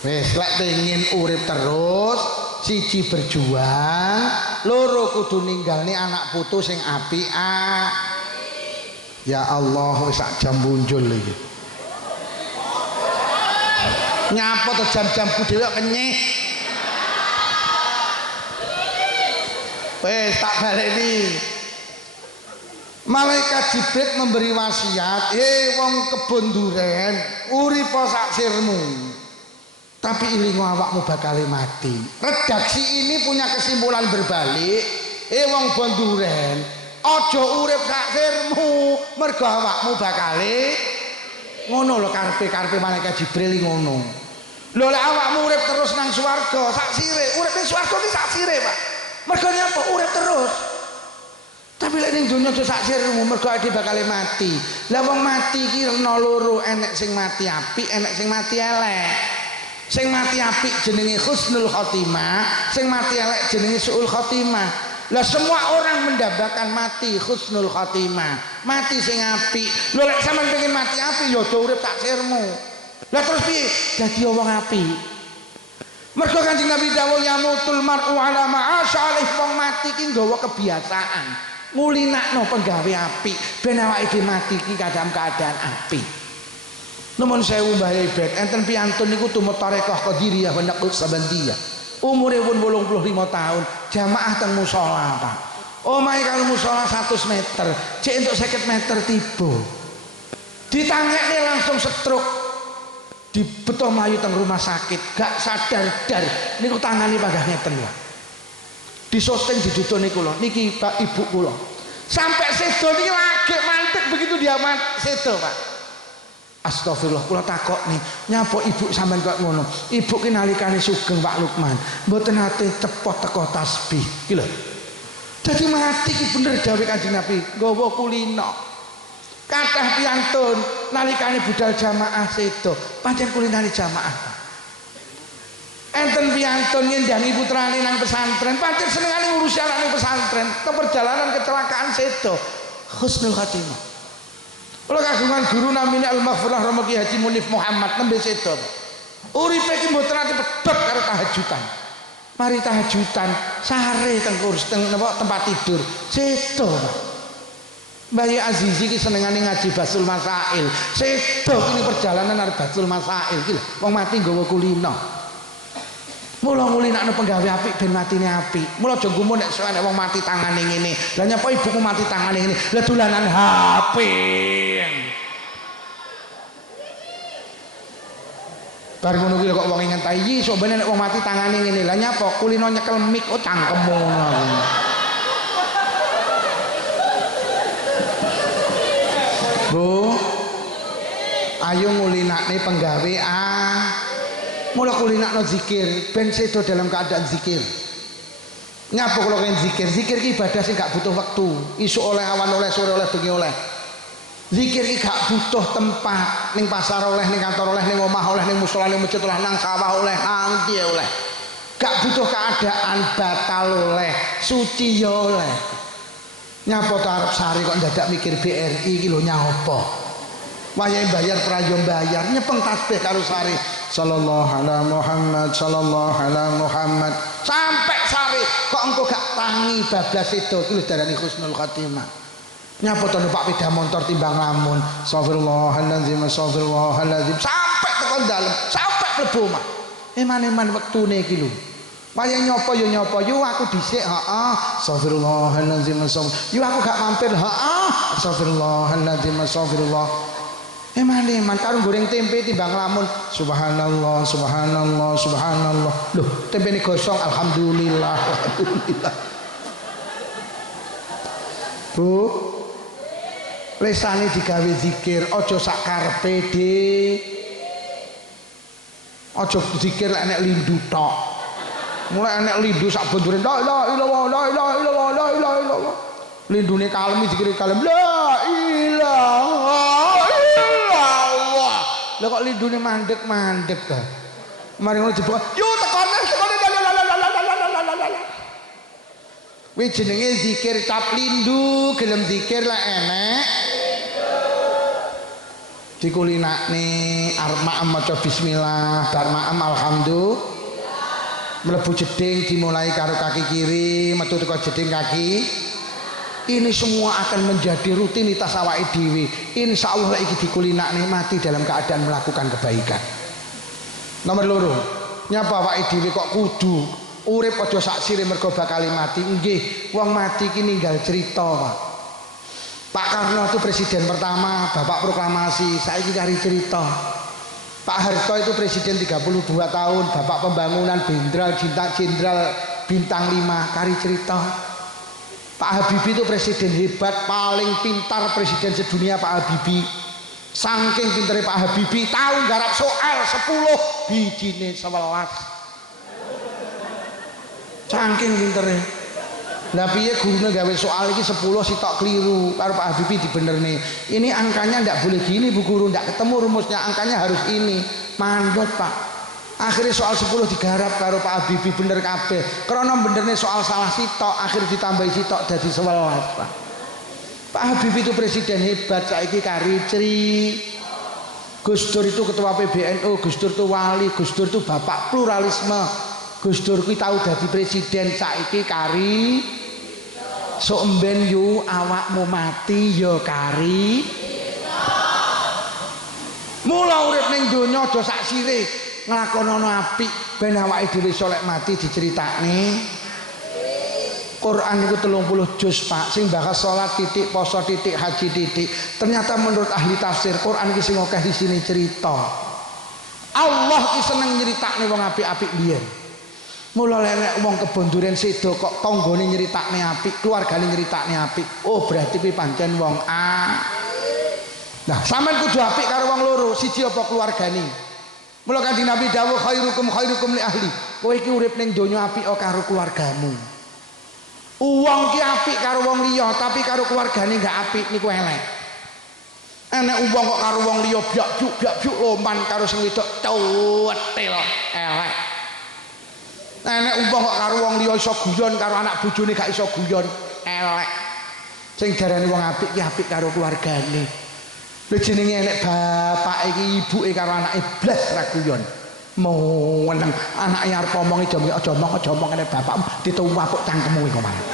Wis lek pengen urip terus siji berjuang, loro kudu ninggalne anak putu sing apik. Ya Allah wis sak jam muncul iki. Nyapa to jam-jamku dhewe kenyih. Wes tak baleni. Malaikat Jibril memberi wasiat, wong kebon duren, uripa sak sirmu. Tapi ilingo awakmu bakal mati. Redaksi ini punya kesimpulan berbalik, wong bon duren, aja urip sak sirmu, mergo awakmu bakal ngono lho karepe malaikat Jibril ngono. Lho lek awakmu urip terus nang swarga, sak sire, urip ning swarga ki sak sire, Pak. Mergo nyapa urip terus. Tapi lek ning donya aja sak sirmu mergo ade bakal mati. Lah wong mati iki ana loro, enek sing mati apik, enek sing mati elek. Sing mati apik jenenge husnul khotimah, sing mati elek jenenge suul khotimah. Lah semua orang mendambakan mati husnul khotimah, mati sing apik. Lho lek sampean pengen mati apik ya do urip sak sirmu. Lah terus piye? Dadi wong apik. Mergo Kanjeng Nabi dawuh yamutul mar'u ala ma'asya alih, wong mati ki nggawa kebiasaan ngulinakno penggawe apik ben awake dhewe mati ki dalam keadaan apik. Nuwun sewu Mbah Ibet, enten piantun niku tumut tarekah Qadiriyah wa naqd Sabandiyah. Umure pun 85 tahun, jamaah teng musala, Pak. Omahe karo musala 100 meter, cek entuk 50 meter tiba. Ditangekne langsung stroke. Dibeto mlayu teng rumah sakit, gak sadar dar niku tangani panggah ngeten lho. Disoting didudone kula niki Pak ibu kula. Sampai sedo niki lagi mantek begitu dia sedo, Pak. Astagfirullah, kula takokne, nyapa ibu sampean kok ngono? Ibu ki nalikane sugeng Pak Lukman, mboten nate cepot teko tasbih. Ki lho. Dadi mati ki bener dawuh Kanjeng Nabi, nggawa kulino. Kathah piantun nalikane budal jamaah sedo pancen kulinane jamaah. Enten piantun nyendangi putrane nang pesantren pancen senengane ngurusi anake pesantren, ke perjalanan kecelakaan sedo husnul khatimah. Kula kagungan guru namine Al-Maghfurah Rama Ki Haji Munif Muhammad nembe sedo. Uripe ki mboten ate pedhot karo tahajudan. Mari tahajudan sare teng kursi teng tempat tidur sedo, Pak. Bayi Azizi ki senengane ngaji Basul Masail. Sedo ini perjalanan arep Basul Masail ki lho, wong mati nggawa kulino. Mula ngulinakno penggawe apik ben matine apik. Mula aja gumun nek soal wong mati tangane ngene. Lah nyapa ibuku mati tangane ngene? Lah dolanan HP. Bar ngono ki kok wong ngenteni iki sok ben nek wong mati tangane ngene. Lah nyapa kulino nyekel mik oh cangkemmu ngono. Bu, ayo ngulinakne penggawe mula kulinakno zikir ben sedo dalam keadaan zikir. Ngapa kalau kalian zikir? Zikir ki ibadah sing gak butuh waktu. Isuk oleh, awan oleh, sore oleh, bengi oleh. Zikir ki gak butuh tempat, ning pasar oleh, ning kantor oleh, ning omah oleh, ning musala, ning masjid oleh, nang sawah oleh, nang ndi oleh. Gak butuh keadaan, batal oleh, suci ya oleh. Nyapa to arep sari kok dadak mikir BRI iki lho nyapa. Wayahe bayar prayo bayar nyepeng tasbih karo sari sallallahu ala Muhammad sallallahu ala Muhammad sampai sari kok engko gak tangi bablas itu iki lho darani husnul khotimah. Nyapa to numpak sepeda motor timbang lamun astagfirullahalazim astagfirullahalazim sampai tekan dalem sampai mlebu omah. Eman-eman wektune iki lho. Waya nyopo yo aku dhisik heeh astagfirullahalazim yo aku gak mampir heeh astagfirullahalazim astagfirullah eman karo goreng tempe timbang lamun subhanallah subhanallah subhanallah lho tempene gosong alhamdulillah alhamdulillah Bu lesane digawe zikir aja sak karepe de aja zikir lek nek lindu tok mulai enek lindu sak bendure la ilaha illallah la ilaha illallah la ilaha illallah lindune kalem dikira kalem la ilaha illallah lha kok lindune mandek ta mari ngono dibuka yo tekone kuwi jenenge zikir cap lindu gelem zikir lek enek dikulinakne arep maem maca bismillah bar maem alhamdulillah melebu jeding dimulai karo kaki kiri metu teko jeding kaki ini semua akan menjadi rutinitas awake dhewe insyaallah iki dikulinakne mati dalam keadaan melakukan kebaikan. Nomor loro nyapa awake dhewe kok kudu urip aja sak sire mergo bakal mati nggih wong mati iki ninggal cerita Pak Karno itu presiden pertama bapak proklamasi saiki kari cerita Pak Harto itu presiden 32 tahun, Bapak pembangunan jenderal bintang 5 kari cerita. Pak Habibie itu presiden hebat, paling pintar presiden sedunia Pak Habibie. Saking pintarnya Pak Habibie, tahu garap soal 10 bijine 11. Saking pintarnya. Lah piye gurune gawe soal iki 10 sitok keliru karo Pak Habibie dibenerne. Ini angkanya ndak boleh gini Bu Guru, ndak ketemu rumusnya, angkanya harus ini. Mandot Pak. Akhirnya soal 10 digarap karo Pak Habibie bener kabeh. Krana benerne soal salah sitok, akhir ditambahi sitok dadi 11 Pak. Pak Habibie itu presiden hebat saiki kari cri. Gus Dur itu ketua PBNU, Gus Dur itu wali, Gus Dur itu bapak pluralisme. Gus Dur kuwi tau dadi presiden saiki kari sok emben yu awakmu mati ya kari mula urip ning donya aja sak sire nglakonono apik ben awake dhewe iso lek mati diceritakne Quran itu 30 juz Pak sing bahas salat titik poso titik haji titik ternyata menurut ahli tafsir Quran iki sing akeh di sini cerita Allah ki seneng nyeritakne wong apik-apik biyen mula lek wong kebon duren sedo kok tanggane nyeritakne apik, keluargane nyeritakne apik. Oh, berarti kuwi pancen wong A. Nah, sampean kudu apik karo wong loro, siji apa keluargane. Mula Kanjeng Nabi dawuh khairukum li ahli. Kowe iki urip ning donya apik karo keluargamu. Wong ki apik karo wong liya, tapi karo keluargane gak apik niku elek. Enek wong kok karo wong liya biak-biak lompan karo sing wedok cuwetil elek. Enek umpama kok karo wong liya iso guyon karo anak bojone gak iso guyon elek. Sing darani wong apik ki apik karo keluargane. Lha jenenge enek bapak iki ibuke karo anake blas ra guyon. Meneng anake arep omongi aja omong enek bapakmu ditumpuk cangkemmu kok malah.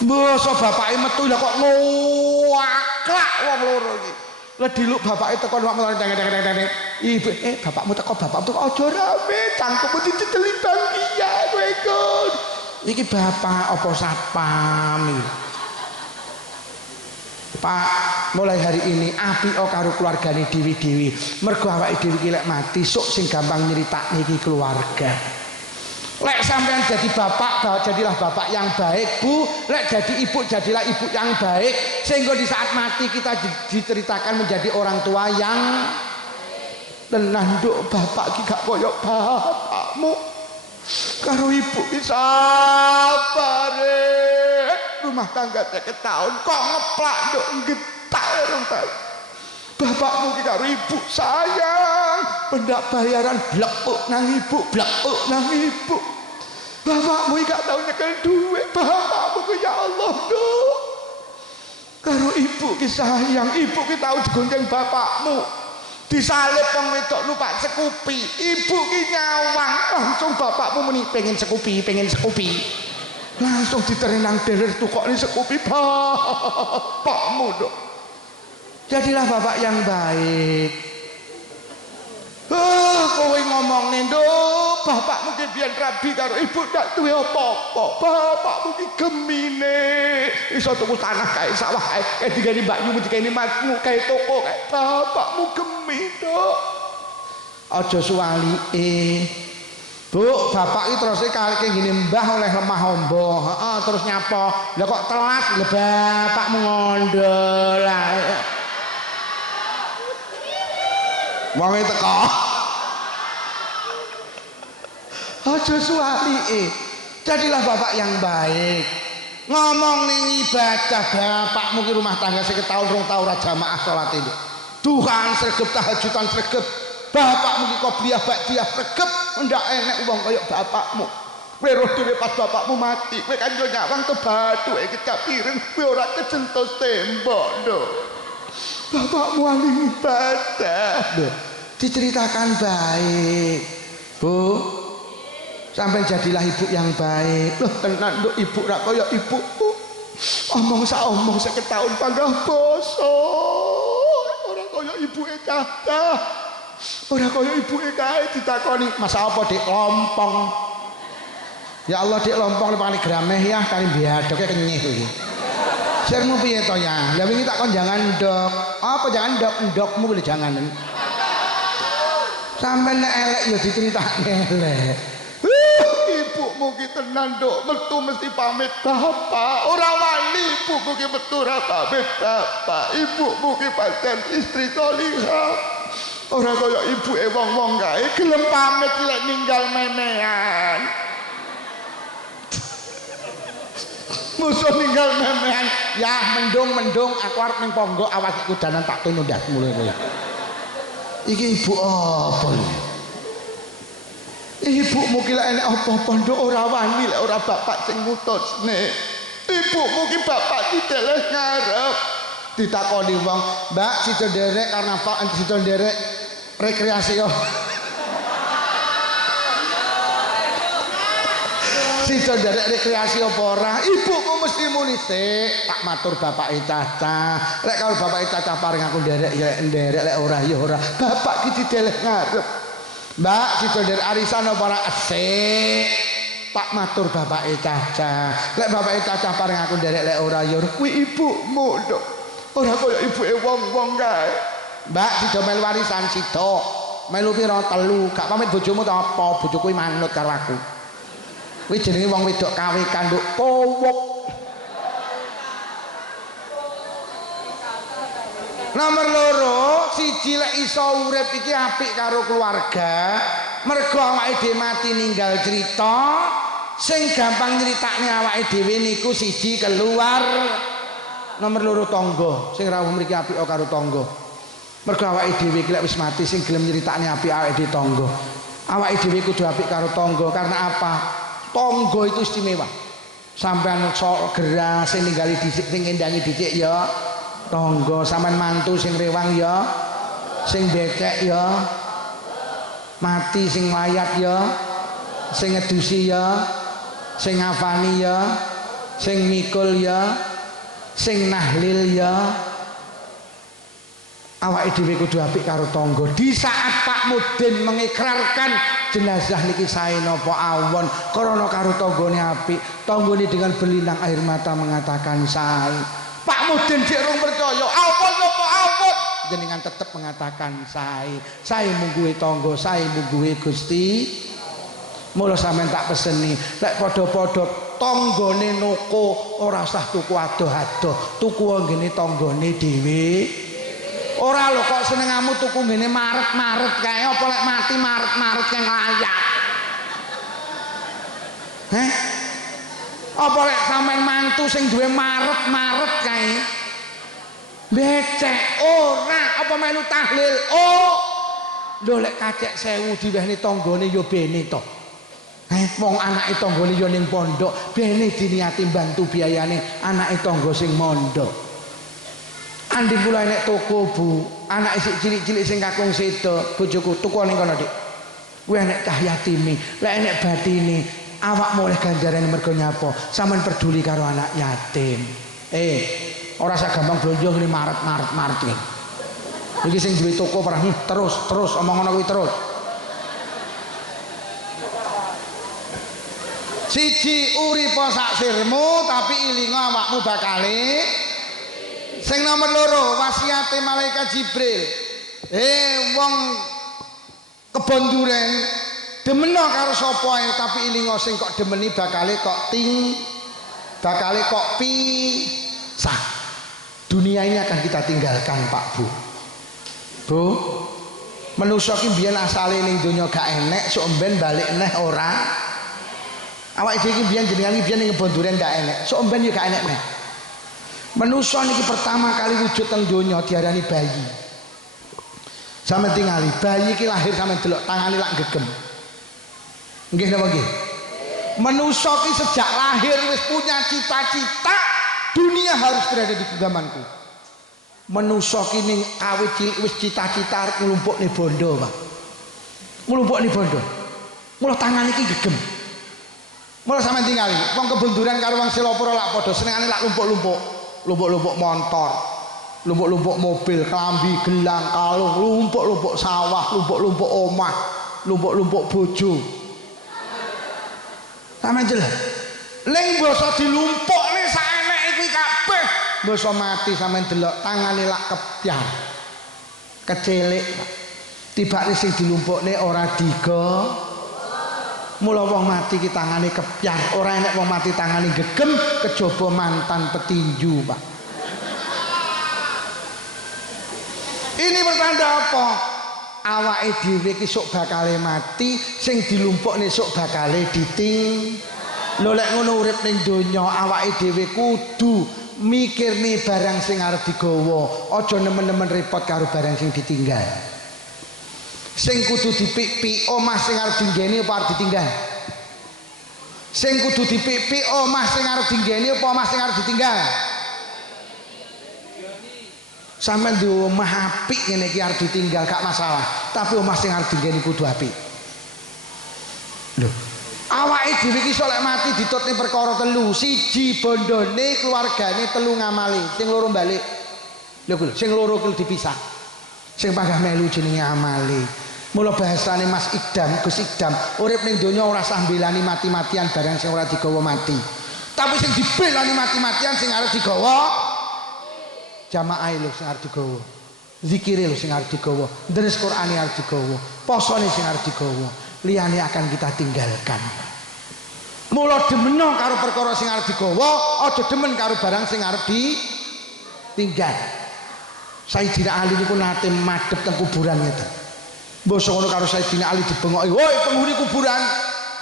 Mbok bapake metu lha kok ngoaklak wong loro iki. Lah diluk bapake teko nek teng-teng ibu bapakmu teko aja rame cangkemmu dicedeli bangkia kowe ikut iki bapak apa sapam iki Pak mulai hari ini apik karo keluargane dewi-dewi mergo awake dhewe iki lek mati sok sing gampang nyeritakne iki keluarga lek sampean jadi bapak jadilah bapak yang baik Bu lek jadi ibu jadilah ibu yang baik sehingga di saat mati kita diceritakan menjadi orang tua yang tenan nduk bapak ki gak koyo bapakmu karo ibu ki sabare rumah tangga 3 tahun kok ngeplak nduk getak rumah bapakmu ki karo ibu sayang pendak bayaran blekuk nang ibu Bapakmu gak tau nyekel duit, bapakmu ku ya Allah Nduk. Karo ibu ki sayang, ibu ki tau digonceng bapakmu. Disalib wong wedok numpak Scoopy, ibu ki nyawang, langsung bapakmu muni pengen Scoopy. Langsung diterenang derer tukokne Scoopy bapakmu Nduk. Jadilah bapak yang baik. Kowe ngomong nih Nduk, bapakmu ki biyen rabi karo ibu ndak duwe apa-apa. Bapakmu ki gemine iso tuku tanah kae sawah kae digani mbakyumu digani masmu kae toko kae. Bapakmu gemi Nduk. Aja suwalike. Bu, bapak iki terus kalike ngene mbah oleh lemah ombo. Heeh, terus nyapa. Lah kok telat lho bapakmu ngondol. Wong teko. Aja suwalike. Jadilah bapak yang baik. Ngomong ning ibadah bapakmu ki rumah tangga 1 tahun 2 tahun ora jamaah salat itu. Tuhan sregep tahajudan sregep. Bapakmu ki qobliyah ba'diyah sregep ndak enek wong kaya bapakmu. Kowe roh dhewe pas bapakmu mati, kowe kan yo nyawang to bathuke kecapiring, kowe ora kecentos tembok, Nduk. Bapakmu ahli ibadah. Loh, diceritakan baik. Bu, sampai jadilah ibu yang baik. Loh, tenan Nduk, ibu ra kaya ibuku. Omong sak omong 1 tahun panggah basa. Ora kaya ibuke cacah. Ora kaya ibuke kae ditakoni, "Mas apa Dik lompong?" Ya Allah, Dik lompong paling grameh ya kali biadoke kenyih iki. Sirmu piye to ya? Lah wingi tak kon jangan ndok. Apa jangan ndokmu lho jangan. Sampai nek elek ya diceritakne elek. Ibumu ki tenan Nduk, metu mesti pamit bapak. Ora wani ibumu ki metu ora pamit bapak. Ibumu ki pancen istri salihah. Ora kaya ibuke wong-wong kae gelem pamit lek ninggal memean. Musuh ninggal memean, ya mendung aku arep ning ponggo awas kudanan tak tunu ndasmu lho kowe. Iki ibu apa lho? Ibumu ki lek enek apa-apa Nduk ora wani lek ora bapak sing ngutusne. Ibumu ki bapak dideleh ngarep. Ditakoni wong, "Mbak sido nderek karena Pak sido nderek rekreasi yo." Sido nderek rekreasi apa ora? Ibuku mesti muni sik, tak matur bapake Caca. Lek kalau bapake Caca paring aku nderek ya nderek, lek ora ya ora. Bapak ki dideleh ngarep. "Mbak sido nderek arisan apa ora?" Sik. Tak matur bapake Caca. Lek bapake Caca paring aku nderek lek ora ya kuwi ibumu Nduk. Ora kaya ibuke wong-wong kae. "Mbak sido melu warisan sido. Melu pira 3. Gak pamit bojomu ta apa? Bojoku kuwi manut karo aku." Kuwi jenenge wong wedok kawekan Nduk, powok. Nomor 2, siji lek iso urip iki apik karo keluarga. Mergo awake dhewe mati ninggal cerita, sing gampang nyritakne awake dhewe niku siji keluar. Nomor 2 tangga, sing rawuh mriki apik karo tangga. Mergo awake dhewe iki lek wis mati sing gelem nyritakne apik awake dhewe tangga. Awake dhewe kudu apik karo tangga karena apa? Tangga itu istimewa. Sampeyan sok gerah sing ninggali dhisik sing endangi dhisik ya tangga, sampean mantu sing rewang ya, sing becek ya, mati sing layat ya, sing ngedusi ya, sing ngafani ya, sing mikul ya, sing nahlil ya. Awake dhewe kudu apik karo tangga. Di saat Pak Mudin mengikrarkan jenazah niki sae napa awon krana karo tanggane apik, tanggane dengan berlinang air mata mengatakan sae. Pak Mudin jek rung percaya, awon napa awon, jenengan tetep mengatakan sae. Sae mungguhe tangga, sae mungguhe Gusti. Mula sampean tak peseni, lek padha-padha tanggane noko ora usah tuku adoh-adoh, tuku ngene tanggane dhewe. Ora lho kok senengamu tuku ngene maret-maret kae, apa lek mati maret-maret kang layak. Heh? Apa lek sampean mantu sing duwe maret-maret kae? Becek ora, apa melu tahlil? Oh. Lho lek kacek 1000 diwehne tanggane ya bene to. Wong anake tanggane ya ning pondok, bene diniati bantu biayane anake tangga sing mondok. Andi kula enek toko Bu, anake sik cilik-cilik sing kakung sedo, bojoku tuku ning kono Dik. Kuwi enek cah yatime, lek enek batine awakmu oleh ganjaran mergo nyapa, sampean peduli karo anak yatim. Ora sak gampang blonjo ngene maret iki. Iki sing duwe toko perang terus omong ngono kuwi terus. Siji uripa sak sirmu tapi ilinga awakmu bakale. Sing nomor loro wasiate malaikat Jibril. Wong kebon duren demeno karo sapa ae tapi ilinga sing kok demeni bakale kok pisah. Dunia ini akan kita tinggalkan Pak Bu. Bu, manusa ki biyen asale ning donya gak enek, sok mben balik neh ora. Awake dhewe iki biyen jenengan iki biyen ning kebon duren gak enek, sok mben yo gak enek neh. Manusa niki pertama kali wujud teng donya diarani bayi. Sampe tingali bayi iki lahir sampe delok tangane lak gegem. Nggih napa nggih? Manusa ki sejak lahir wis punya cita-cita dunia harus berada di genggamanku. Manusa ki ning awit cilik wis cita-cita arep nglumpukne bondo, Pak. Nglumpukne bondo. Mula tangan iki gegem. Mula sampe tingali wong kebunduran karo wong Selopura lak padha senengane lak lumpuk-lumpuk. Lumpuk-lumpuk motor, lumpuk-lumpuk mobil, klambi, gelang, kalung, lumpuk-lumpuk sawah, lumpuk-lumpuk omah, lumpuk-lumpuk bojo. Sampe jelas. Ning basa dilumpukne sak eneke kuwi kabeh. Basa mati sampe delok tangane lak kepyar. Kecilik. Tibake sing dilumpukne ora digo. Mula wong mati ki tangane kepyar, ora enek wong mati tangane gegem kejaba mantan petinju, Pak. Ini bertanda apa? Awake dhewe ki sok bakale mati, sing dilumpukne sok bakale diting. Lho lek ngono urip ning donya, awake dhewe kudu mikirne barang sing arep digawa, aja nemen-nemen repot karo barang sing ditinggal. Sing kudu dipik-pik omah sing arep dinggeni apa arep ditinggal? Sing kudu dipik-pik omah sing arep dinggeni apa omah sing arep ditinggal? Sampeyan di omah apik ngene iki arep ditinggal gak masalah, tapi omah sing arep dinggeni kudu apik. Lho, awake dhewe iki solek mati ditutne perkara telu. Siji bondone, keluargane, telu ngamali, sing loro balik. Lho kuwi sing loro kuwi dipisah. Sing panggah melu jenenge amali. Mula bahasane Mas Idam, Gus Idam, urip ning donya ora sambelani mati-matian barang sing ora digawa mati. Tapi sing dibelani mati-matian sing arep digawa jamaah lho sing arep digawa. Zikire lho sing arep digawa, deres Qur'ane arep digawa, posone sing arep digawa. Liyane akan kita tinggalkan. Mula demeno karo perkara sing arep digawa, aja demen karo barang sing arep ditinggal. Sayyidina Ali niku nate madhep teng kuburan ngeten. Basa ngono karo Sayyidina Ali dibengoki, "Woi penghuni kuburan,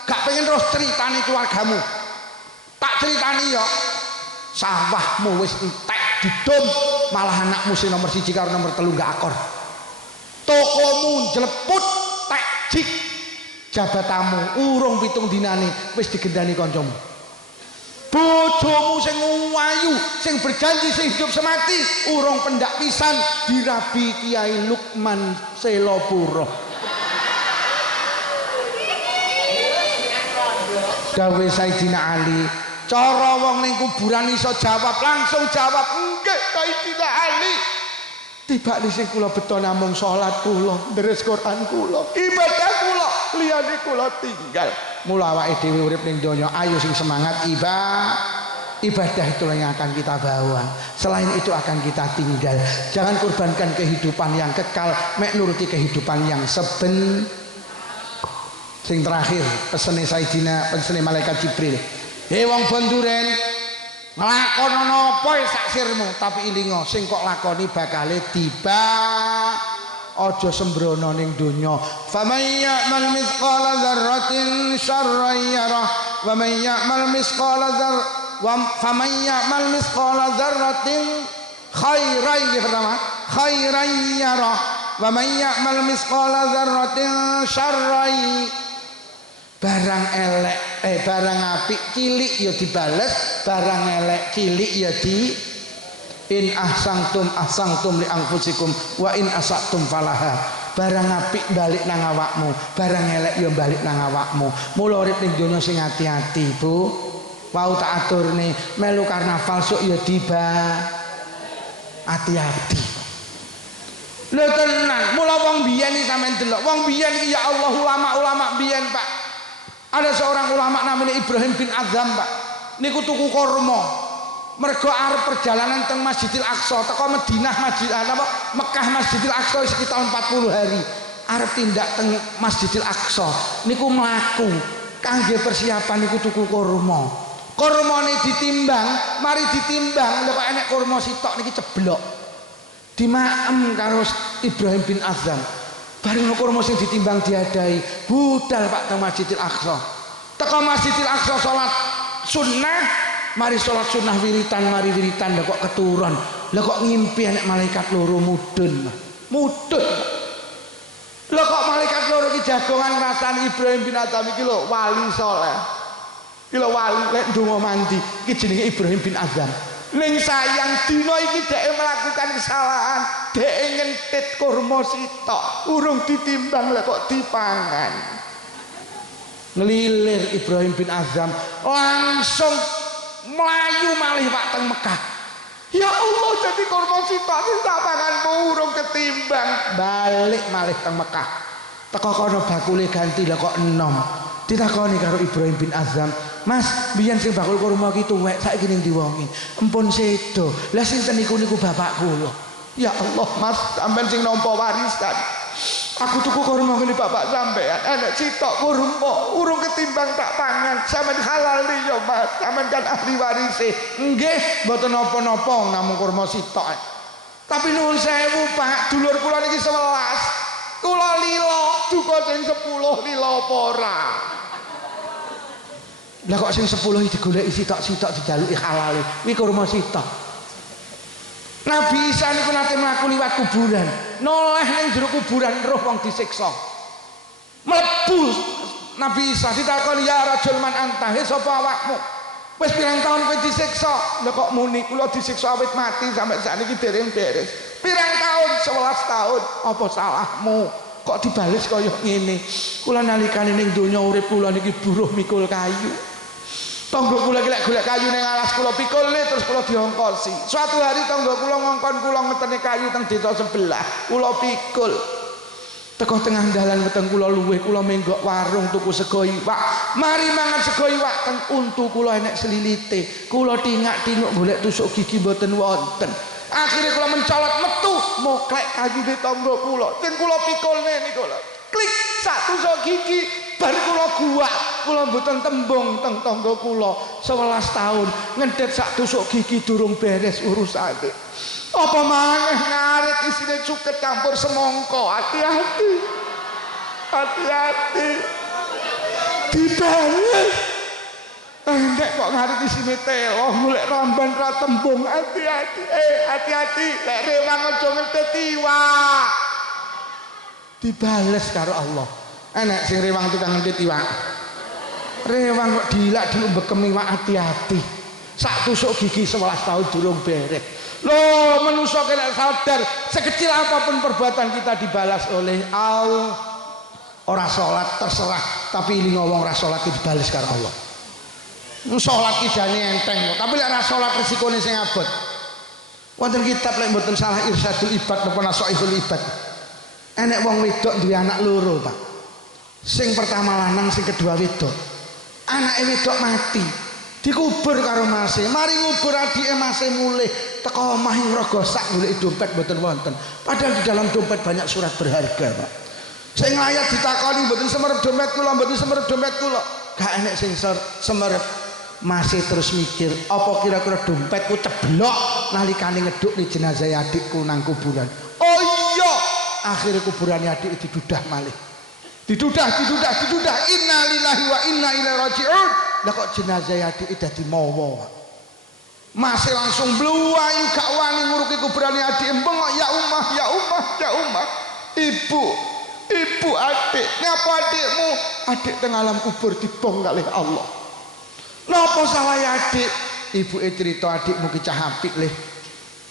gak pengen terus ceritani keluargamu. Tak ceritani ya. Sawahmu wis entek didom, malah anakmu sing nomor 1 karo nomor 3 gak akor. Tokomu jleput tek jik. Jabatamu urung 7 dinane wis digendani kancamu. Bojomu sing ayu, sing berjanji sing hidup semati, urung pendak pisan dirabi Kiai Lukman Selopuro. Dawe Sayyidina Ali, cara wong ning kuburan iso jawab langsung jawab, "Nggih Sayyidina Ali." Tibake sing kula beto namung salat kula, deres Quran kula, ibadah kula, liyane kula tinggal. Mula awake dhewe urip ning donya, ayo sing semangat ibadah itulah yang akan kita bawa. Selain itu akan kita tinggal. Jangan korbankan kehidupan yang kekal mek nuruti kehidupan yang seben. Sing terakhir pesene malaikat Jibril. Hei wong bonduren, nglakonono apa sak sirmu, tapi ilinga sing kok lakoni bakale tiba. Aja sembrono ning donya. Faman ya'mal mithqala dzarratin syarran yarah wa man ya'mal mithqala faman ya'mal mithqala dzarratin khairan pertama khairan yarah wa man ya'mal mithqala dzarratin syarran barang elek barang apik cilik ya dibales, barang elek cilik ya di in ahsangtum li anfusikum wa in asatum falaha. Barang apik balik nang awakmu, barang elek ya balik nang awakmu. Mula urip ning donya sing hati-hati, Bu. Wau tak aturne melu karnaval sok ya hati-hati. Lho tenan, mula wong biyen iki sampean delok, wong biyen iki ya Allah ulama-ulama biyen, Pak. Ada seorang ulama namanya Ibrahim bin Adham, Pak. Niku tuku kurma. Mergo arep perjalanan teng Masjidil Aqsa, teko Madinah Mekah Masjidil Aqsa sekitar 40 hari. Arep tindak teng Masjidil Aqsa. Niku mlaku kangge persiapan niku tuku kurma. Kurmane ditimbang, mari ditimbang, lha kok enek kurma sitok niki ceblok. Dimaem karo Ibrahim bin Adham. Bareng kurma sing ditimbang diadai, budal Pak teng Masjidil Aqsa. Teko Masjidil Aqsa salat sunnah, mari salat sunnah wiritan, mari wiritan lha kok keturun. Lah kok ngimpi anak malaikat loro mudun. Mudun. Lah kok malaikat loro iki jagongan ngrasani Ibrahim bin Adham iki lho wali saleh. Iki lho wali lek ndonga mandi, iki jenenge Ibrahim bin Adham. Ning sayang dina iki dhek melakukan kesalahan, dhek ngentit kurma sitok, urung ditimbang lah kok dipangan. Ngelilir Ibrahim bin Adham langsung melayu malih Pak teng Mekah. Ya Allah, jadi kurma sitok sing tak panganmu urung ketimbang. Balik malih teng Mekah. Teko kono bakule ganti lah kok enom. Ditakoni karo Ibrahim bin Adham, Mas, biyen sing bakul kurma ki tuwek, saiki ning diwongi. Empun sedo. Lah sinten niku bapak kula. Ya Allah, Mas, sampean sing nampa warisan. Aku tuku kurma ngene bapak sampean, enek sitok kurma, urung ketimbang tak pangan. Sampeyan halal ya, Mas. Sampeyan kan ahli warise. Nggih, mboten napa-napa namung kurma sitok. Tapi nuwun sewu, Pak, dulur kula niki 11. Kula lila, duka sing 10 lila apa ora? Lah kok sing 10 iki digoleki sitok-sitok dijaluki halal. Kuwi kurma sitok. Nabi Isa niku nate mlaku liwat kuburan. Noleh ning jero kuburan roh wong disiksa. Mlebu Nabi Isa ditakoni, "Ya rajul man anta, sapa awakmu? Wis pirang taun kowe disiksa?" Lah kok muni, "Kula disiksa awit mati sampai sakniki dereng beres." Pirang tahun? 11 tahun. Apa salahmu? Kok dibales kaya ngene? Kula nalikane ning donya urip kula niki buruh mikul kayu. Tangga kula lek golek kayu ning alas kula pikulne terus kula diongkosi. Suatu hari tangga kula ngongkon kula ngeteni kayu teng desa sebelah, kula pikul. Teko tengah dalan weteng kula luweh, kula menggok warung tuku sego iwak. Mari mangan sego iwak teng untu kula enek selilite. Kula tingak-tinguk golek tusuk gigi mboten wonten. Akhirnya kula mencolot metu moklek kayu di tangga kula. Sing kula pikulne niku lho. Klik sak tusuk gigi bar kula guak. Kula mboten tembung teng tangga kula 11 tahun ngendet sak tusuk gigi durung beres urusane. Apa maneh ngarit isine cuket campur semangka. Hati-hati. Hati-hati. Dibales. Nek kok ngarit isine telo golek ramban ra tembung. Hati-hati. Hati-hati. Lek rewang aja ngendet iwak. Dibales karo Allah. Enek sing rewang tukang ngendet iwak. Rewang kok dilak diumbekem iwak, hati-hati. Sak tusuk gigi 11 tahun durung beres. Loh, manusia kena sadar sekecil apapun perbuatan kita dibalas oleh Allah. Ora salat terserah, tapi ini ngomong ora salat dibalas karo Allah. Salat ki jane enteng kok, tapi lek ora salat resikone sing abot. Wonten kitab lek mboten salah Irsyadul Ibad napa Nasaihul Ibad. Enek wong wedok duwe anak loro, Pak. Sing pertama lanang, sing kedua wedok. Anake wedok mati. Dikubur karo mase. Mari ngubur adike mase mulih teko omah ngrogosak golek dompet mboten wonten. Padahal di dalam dompet banyak surat berharga, Pak. Sing nglayat ditakoni mboten semerep dompet kula, mboten semerep dompet kula. Gak enek sing semerep. Masih terus mikir, apa kira-kira dompetku ceblok nalikane ngedukne jenazah adikku nang kuburan. Oh iya, akhirnya kuburannya adik didudah malih. Didudah. Inna lillahi wa inna ilaihi raji'un. Lah kok jenazah adik dadi mawa. Masih langsung bluwayu gak wani nguruki kuburane adik, bengok ya umah. Ibu, ibu adik. Ngapa adikmu? Adik teng alam kubur dibong kalih Allah. Napa salah adik? Ibuke cerita adikmu ki cah apik le.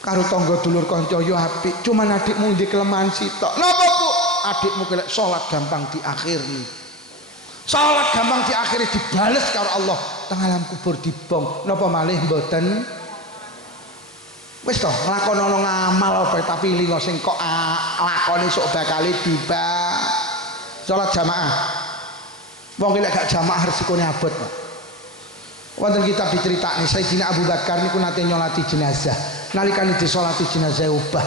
Karo tangga dulur kanca yo apik. Cuman adikmu ndek kelemahan sitok. Napa Bu? Adikmu kelek salat gampang diakhiri. Salat gampang diakhiri dibales karo Allah. Teng alam kubur dibong. Napa malih mboten? Wis to, nglakonono ngamal apa tapi lingo sing kok lakone sok bakal tiba. Salat jamaah. Wong lek gak jamaah resikone abot, Pak. Wonten kitab diceritakne Sayyidina Abu Bakar niku nate nyolati jenazah. Nalikane disolati jenazah ubah.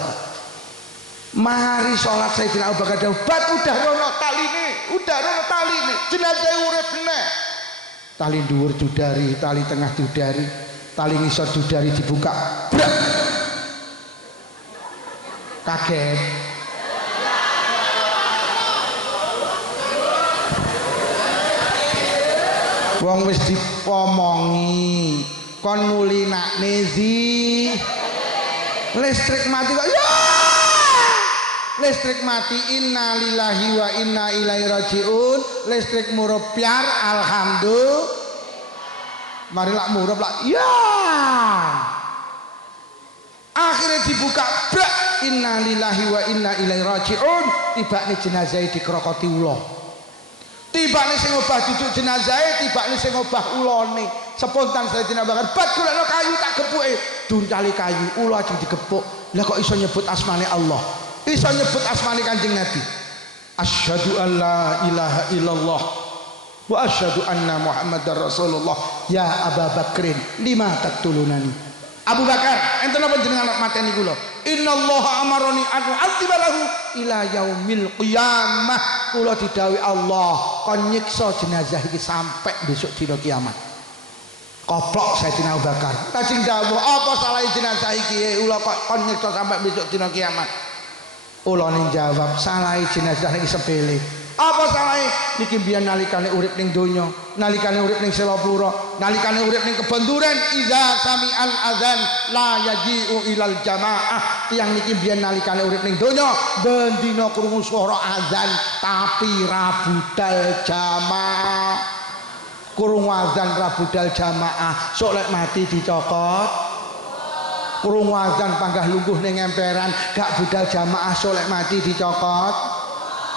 Mari salat Sayyidina Abu Bakar ubat udah rono taline, jenazah urip meneh. Tali dhuwur dudari, tali tengah dudari, tali ngisor dudari dibuka. Brak. Kaget. Wong wis dipomongi kon ngulinakne zi listrik mati kok ya listrik mati innalillahi wa inna ilaihi rajiun listrik murupiar alhamdulillah mari lak murup lak ya akhirnya dibuka brak innalillahi wa inna ilaihi rajiun tibane jenazah dikrokoti ula tibane sing obah duduk jenazah tibane sing obah ulane spontan Sayyidina Abu Bakar bat golekno kayu tak gepuke duncali kayu ula ajeng digepuk lah kok iso nyebut asmane Allah iso nyebut asmane Kanjeng Nabi asyhadu an la ilaha illallah wa asyhadu anna muhammadar rasulullah ya Abu Bakrin lima taktulunani Abu Bakar enten napa jenengan mateni kula innallaha amaroni an u'adziba lahu ila yaumil qiyamah kula didhawuhi Allah kon nyiksa jenazah iki sampai besok dina kiamat koplok Sayyidina Abu Bakar kasing dawuh apa salah jenazah iki ula kok kon nyiksa sampai besok dina kiamat ulane jawab salah jenazah iki sepele apa salahe niki mbiyen nalikane urip ning donya nalikane urip ning Selapura nalikane urip ning Kebon Duren iza sami'al azan la yaji'u ilal jamaah tiyang niki mbiyen nalikane urip ning donya ben dina krungu swara azan tapi ra budal jamaah krungu azan ra budal jamaah sok lek mati dicokot krungu azan panggah lungguh ning emperan gak budal jamaah sok lek mati dicokot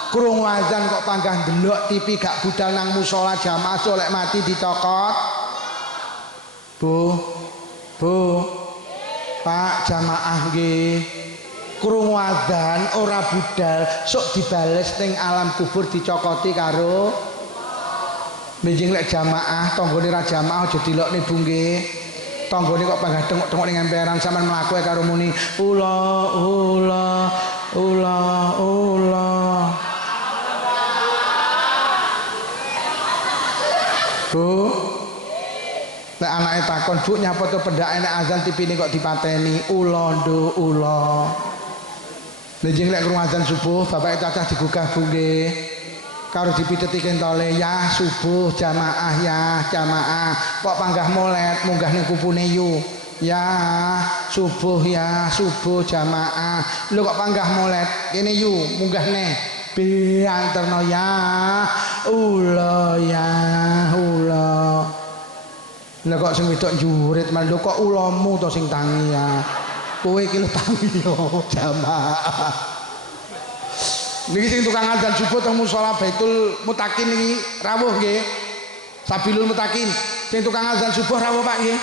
krungu azan kok panggah ndelok TV gak budal nang musala jamaah solek mati dicokot Bu Pak jamaah nggih krungu azan ora budal sok dibales ning alam kubur dicokoti karo benjing lek jamaah tanggane ra jamaah aja dilokne Bu nggih tanggane kok panggah tengok-tengok ning emperan sampean mlaku karo muni ula Bu, lek anake takon Bu nyapa to pendake nek azan tipine kok dipateni ula nduk ula. Lajeng lek krungu azan subuh bapake cacah digugah Bu nggih. Karo dipiteti kentole ya subuh jamaah ya jamaah kok panggah molet munggah ning kupune yu. Ya subuh jamaah. Lho kok panggah molet kene yu munggah neh. Bianterno ya ula lha kok sing wedok njurit mandu kok ulamu to sing tangi ya kowe iki lho tangi yo jamaah niki sing tukang azan subuh teng musala Baitul Mutakin iki rawuh nggih Sabilul Mutakin sing tukang azan subuh rawuh Pak nggih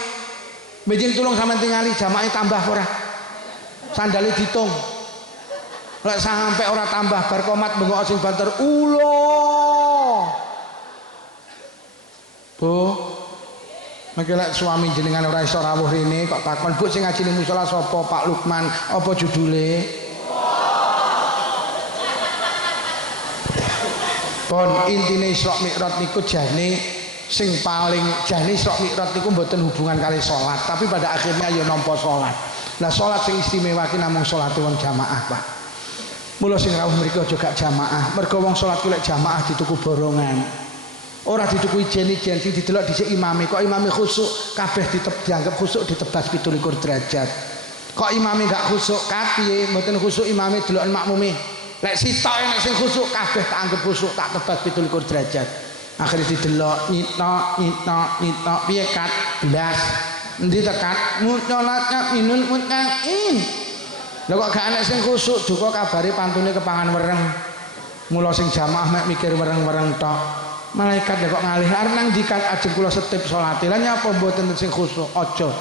benjing tulung sampean tingali jamaah tambah ora sandale ditung lek sampai ora tambah bar komat bengok sing banter ulo Bu mengke lek suami jenengan ora iso rawuh rene kok takon Bu sing ngaji ning musala sapa Pak Lukman apa judule pon intine Isra Mi'raj niku jane sing paling jane Isra Mi'raj niku mboten hubungan kali salat tapi pada akhirnya ya nampa salat lah salat sing istimewa ki namung salat wong jamaah Pak mula sing rawuh mriki aja gak jamaah mergo wong salat ku lek jamaah dituku borongan ora dituku ijen-ijen sing didelok dhisik imame kok imame khusuk kabeh dianggap khusuk ditebas 17 derajat kok imame gak khusuk kapiye mboten khusuk imame deloken makmume Lek sitok nek sing khusuk kabeh tak anggap khusuk tak tebas 17 derajat. Akhirnya didelok nyitno piye kat blas endi tekan mucolatnya minul mutqain. Lha kok gak ana sing khusuk duka kabare pantune kepangan wereng. Mula sing jamaah mek mikir wereng-wereng tok. Malaikat ya kok ngalih arep nang dikat ajeng kula setip salate. Lah nyapa mboten sing khusuk aja.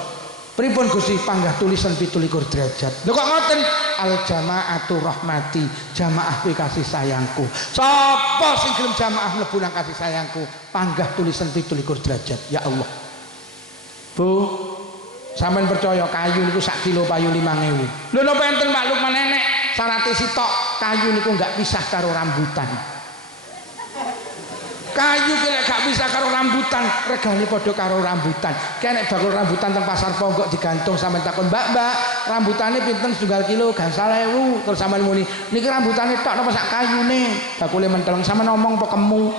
Pripun Gusti panggah tulisan 17 derajat. Lho kok ngoten al jamaatu rahmati, jamaah kuwi kasih sayangku. Sapa sing gelem jamaah mlebu nang kasih sayangku, panggah tulisan 17 derajat. Ya Allah. Bu, sampean percaya kayu niku sak kilo payu 5.000. Lho napa enten makluk menenek sarate sitok kayu niku enggak pisah karo rambutan. Kayu kira gak bisa karo rambutan, regane padha karo rambutan. Kene bakul rambutan teng pasar Ponggok digantung sampean takon, "Mbak, rambutane pinten setunggal kilo?" Gangsal 1000. Terus sampean muni, "Niki rambutane tok napa sak kayune?" Bakule menteleng sampean ngomong apa kemu.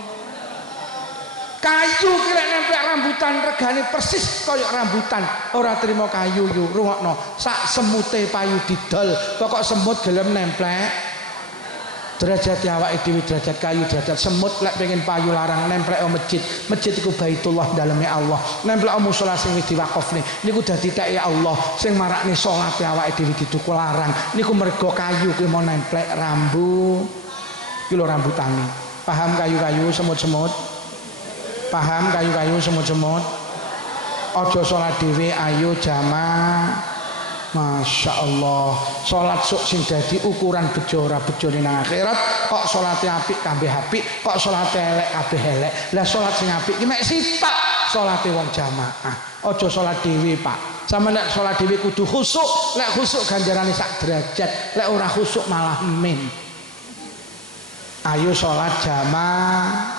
Kayu kira nempel rambutan regane persis kaya rambutan. Ora trimo kayu yo, rungokno. Sak semute payu didol, pokok semut gelem nemplek. Derajat awake dhewe derajat kayu derajat semut lek pengen payu larang nemplek masjid iku Baitullah daleme Allah nemplek musala sing wis diwakofne niku dadi teke Allah sing marakne salat awake dhewe diduku larang niku mergo kayu kuwi mau nemplek rambu iki lho rambutane paham kayu-kayu semut-semut paham kayu-kayu semut-semut aja salat dhewe ayo jamaah. Masya Allah, sholat sok sing dadi ukuran bejo ora bejone nang akhirat. Kok salate apik kabeh apik, kok salate elek kabeh elek. Lah salat sing apik ki mek sitok salate wong jamaah. Aja salat dhewe, Pak. Sama nek salat dhewe kudu khusuk, nek khusuk ganjarane sak derajat, lek ora khusuk malah min. Ayo salat jamaah.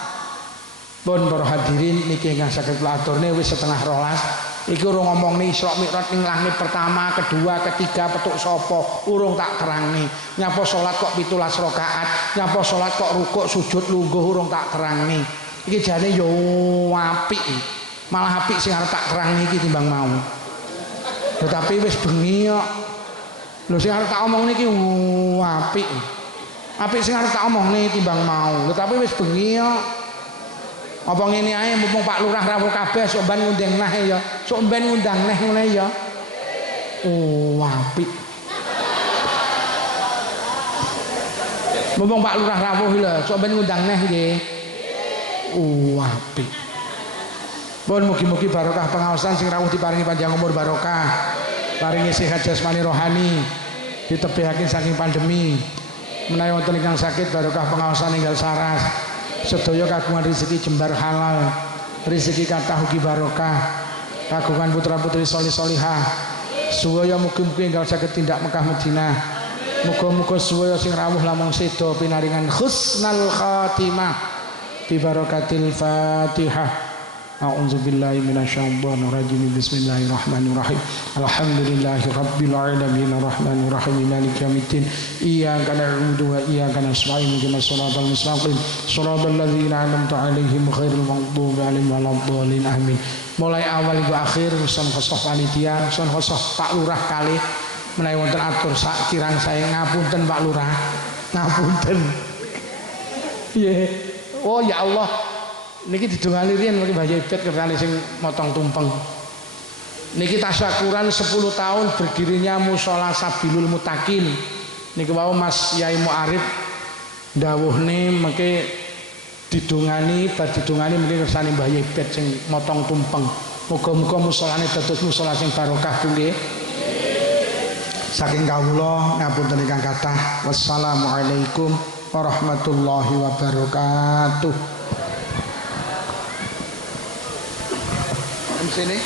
Pun para hadirin niki ingkang saged kula aturne wis 11:30. Iki urung ngomongni Isra Mi'raj ning langit pertama, kedua, ketiga petuk sapa, urung tak terangni. Nyapa salat kok 17 rakaat, nyapa salat kok rukuk sujud lungguh urung tak terangni. Iki jane yo apik. Malah apik sing arep tak terangni iki timbang mau. Tetapi wis bengi kok. Lho sing arep tak omong niki apik. Apik sing arep tak omongne timbang mau. Tetapi wis bengi kok. Apa ngene ae mumpung Pak Lurah rawuh kabeh sok ben ngundang neh ya. Sok ben ngundang neh ngene ya. Oh, apik. Mumpung Pak Lurah rawuh lho, sok ben ngundang neh nggih. Oh, apik. Pun mugi-mugi barokah pengaosan sing rawuh diparingi panjang umur barokah. Paringi sehat jasmani rohani. Ditebihaken saking pandemi. Menawi wonten ingkang sakit barokah pengaosan ninggal saras. Sedaya kagungan rezeki jembar halal, rezeki kathah ugi barokah, kagungan putra-putri solih-solihah. Suwaya mugi-mugi enggal saged tindak Mekah Madinah. Muga-muga suwaya sing rawuh lamun seda pinaringan husnul khatimah bi barakatil Fatihah. A'udzubillahi minasyaitonir rajim. Bismillahirrahmanirrahim. Alhamdulillahirabbil alamin arrahmanir rahim maliki yaumiddin. Iyyaka na'budu wa iyyaka nasta'in ihdinas siratal mustaqim siratal ladzina an'amta 'alaihim ghairil maghdubi 'alaihim waladdallin. Amin. Mulai awal hingga akhir son khosoh panitia, son khosoh Pak Lurah kalih menawi wonten atur sak kirang saya ngapunten Pak Lurah. Ngapunten. Nggih. Oh ya Allah. Niki didongani riyen mriki Mbah Yebet kersane sing motong tumpeng. Niki tasyakuran 10 tahun berdirinya Mushola Sabilul Mutakin. Niki wau Mas Yai Muarif dawuhne mengke didongani mriki kersane Mbah Yebet sing motong tumpeng. Muga-muga musholane dados mushola sing barokah nggih. Saking kawula ngapunten ingkang kathah. Wassalamualaikum warahmatullahi wabarakatuh. Sini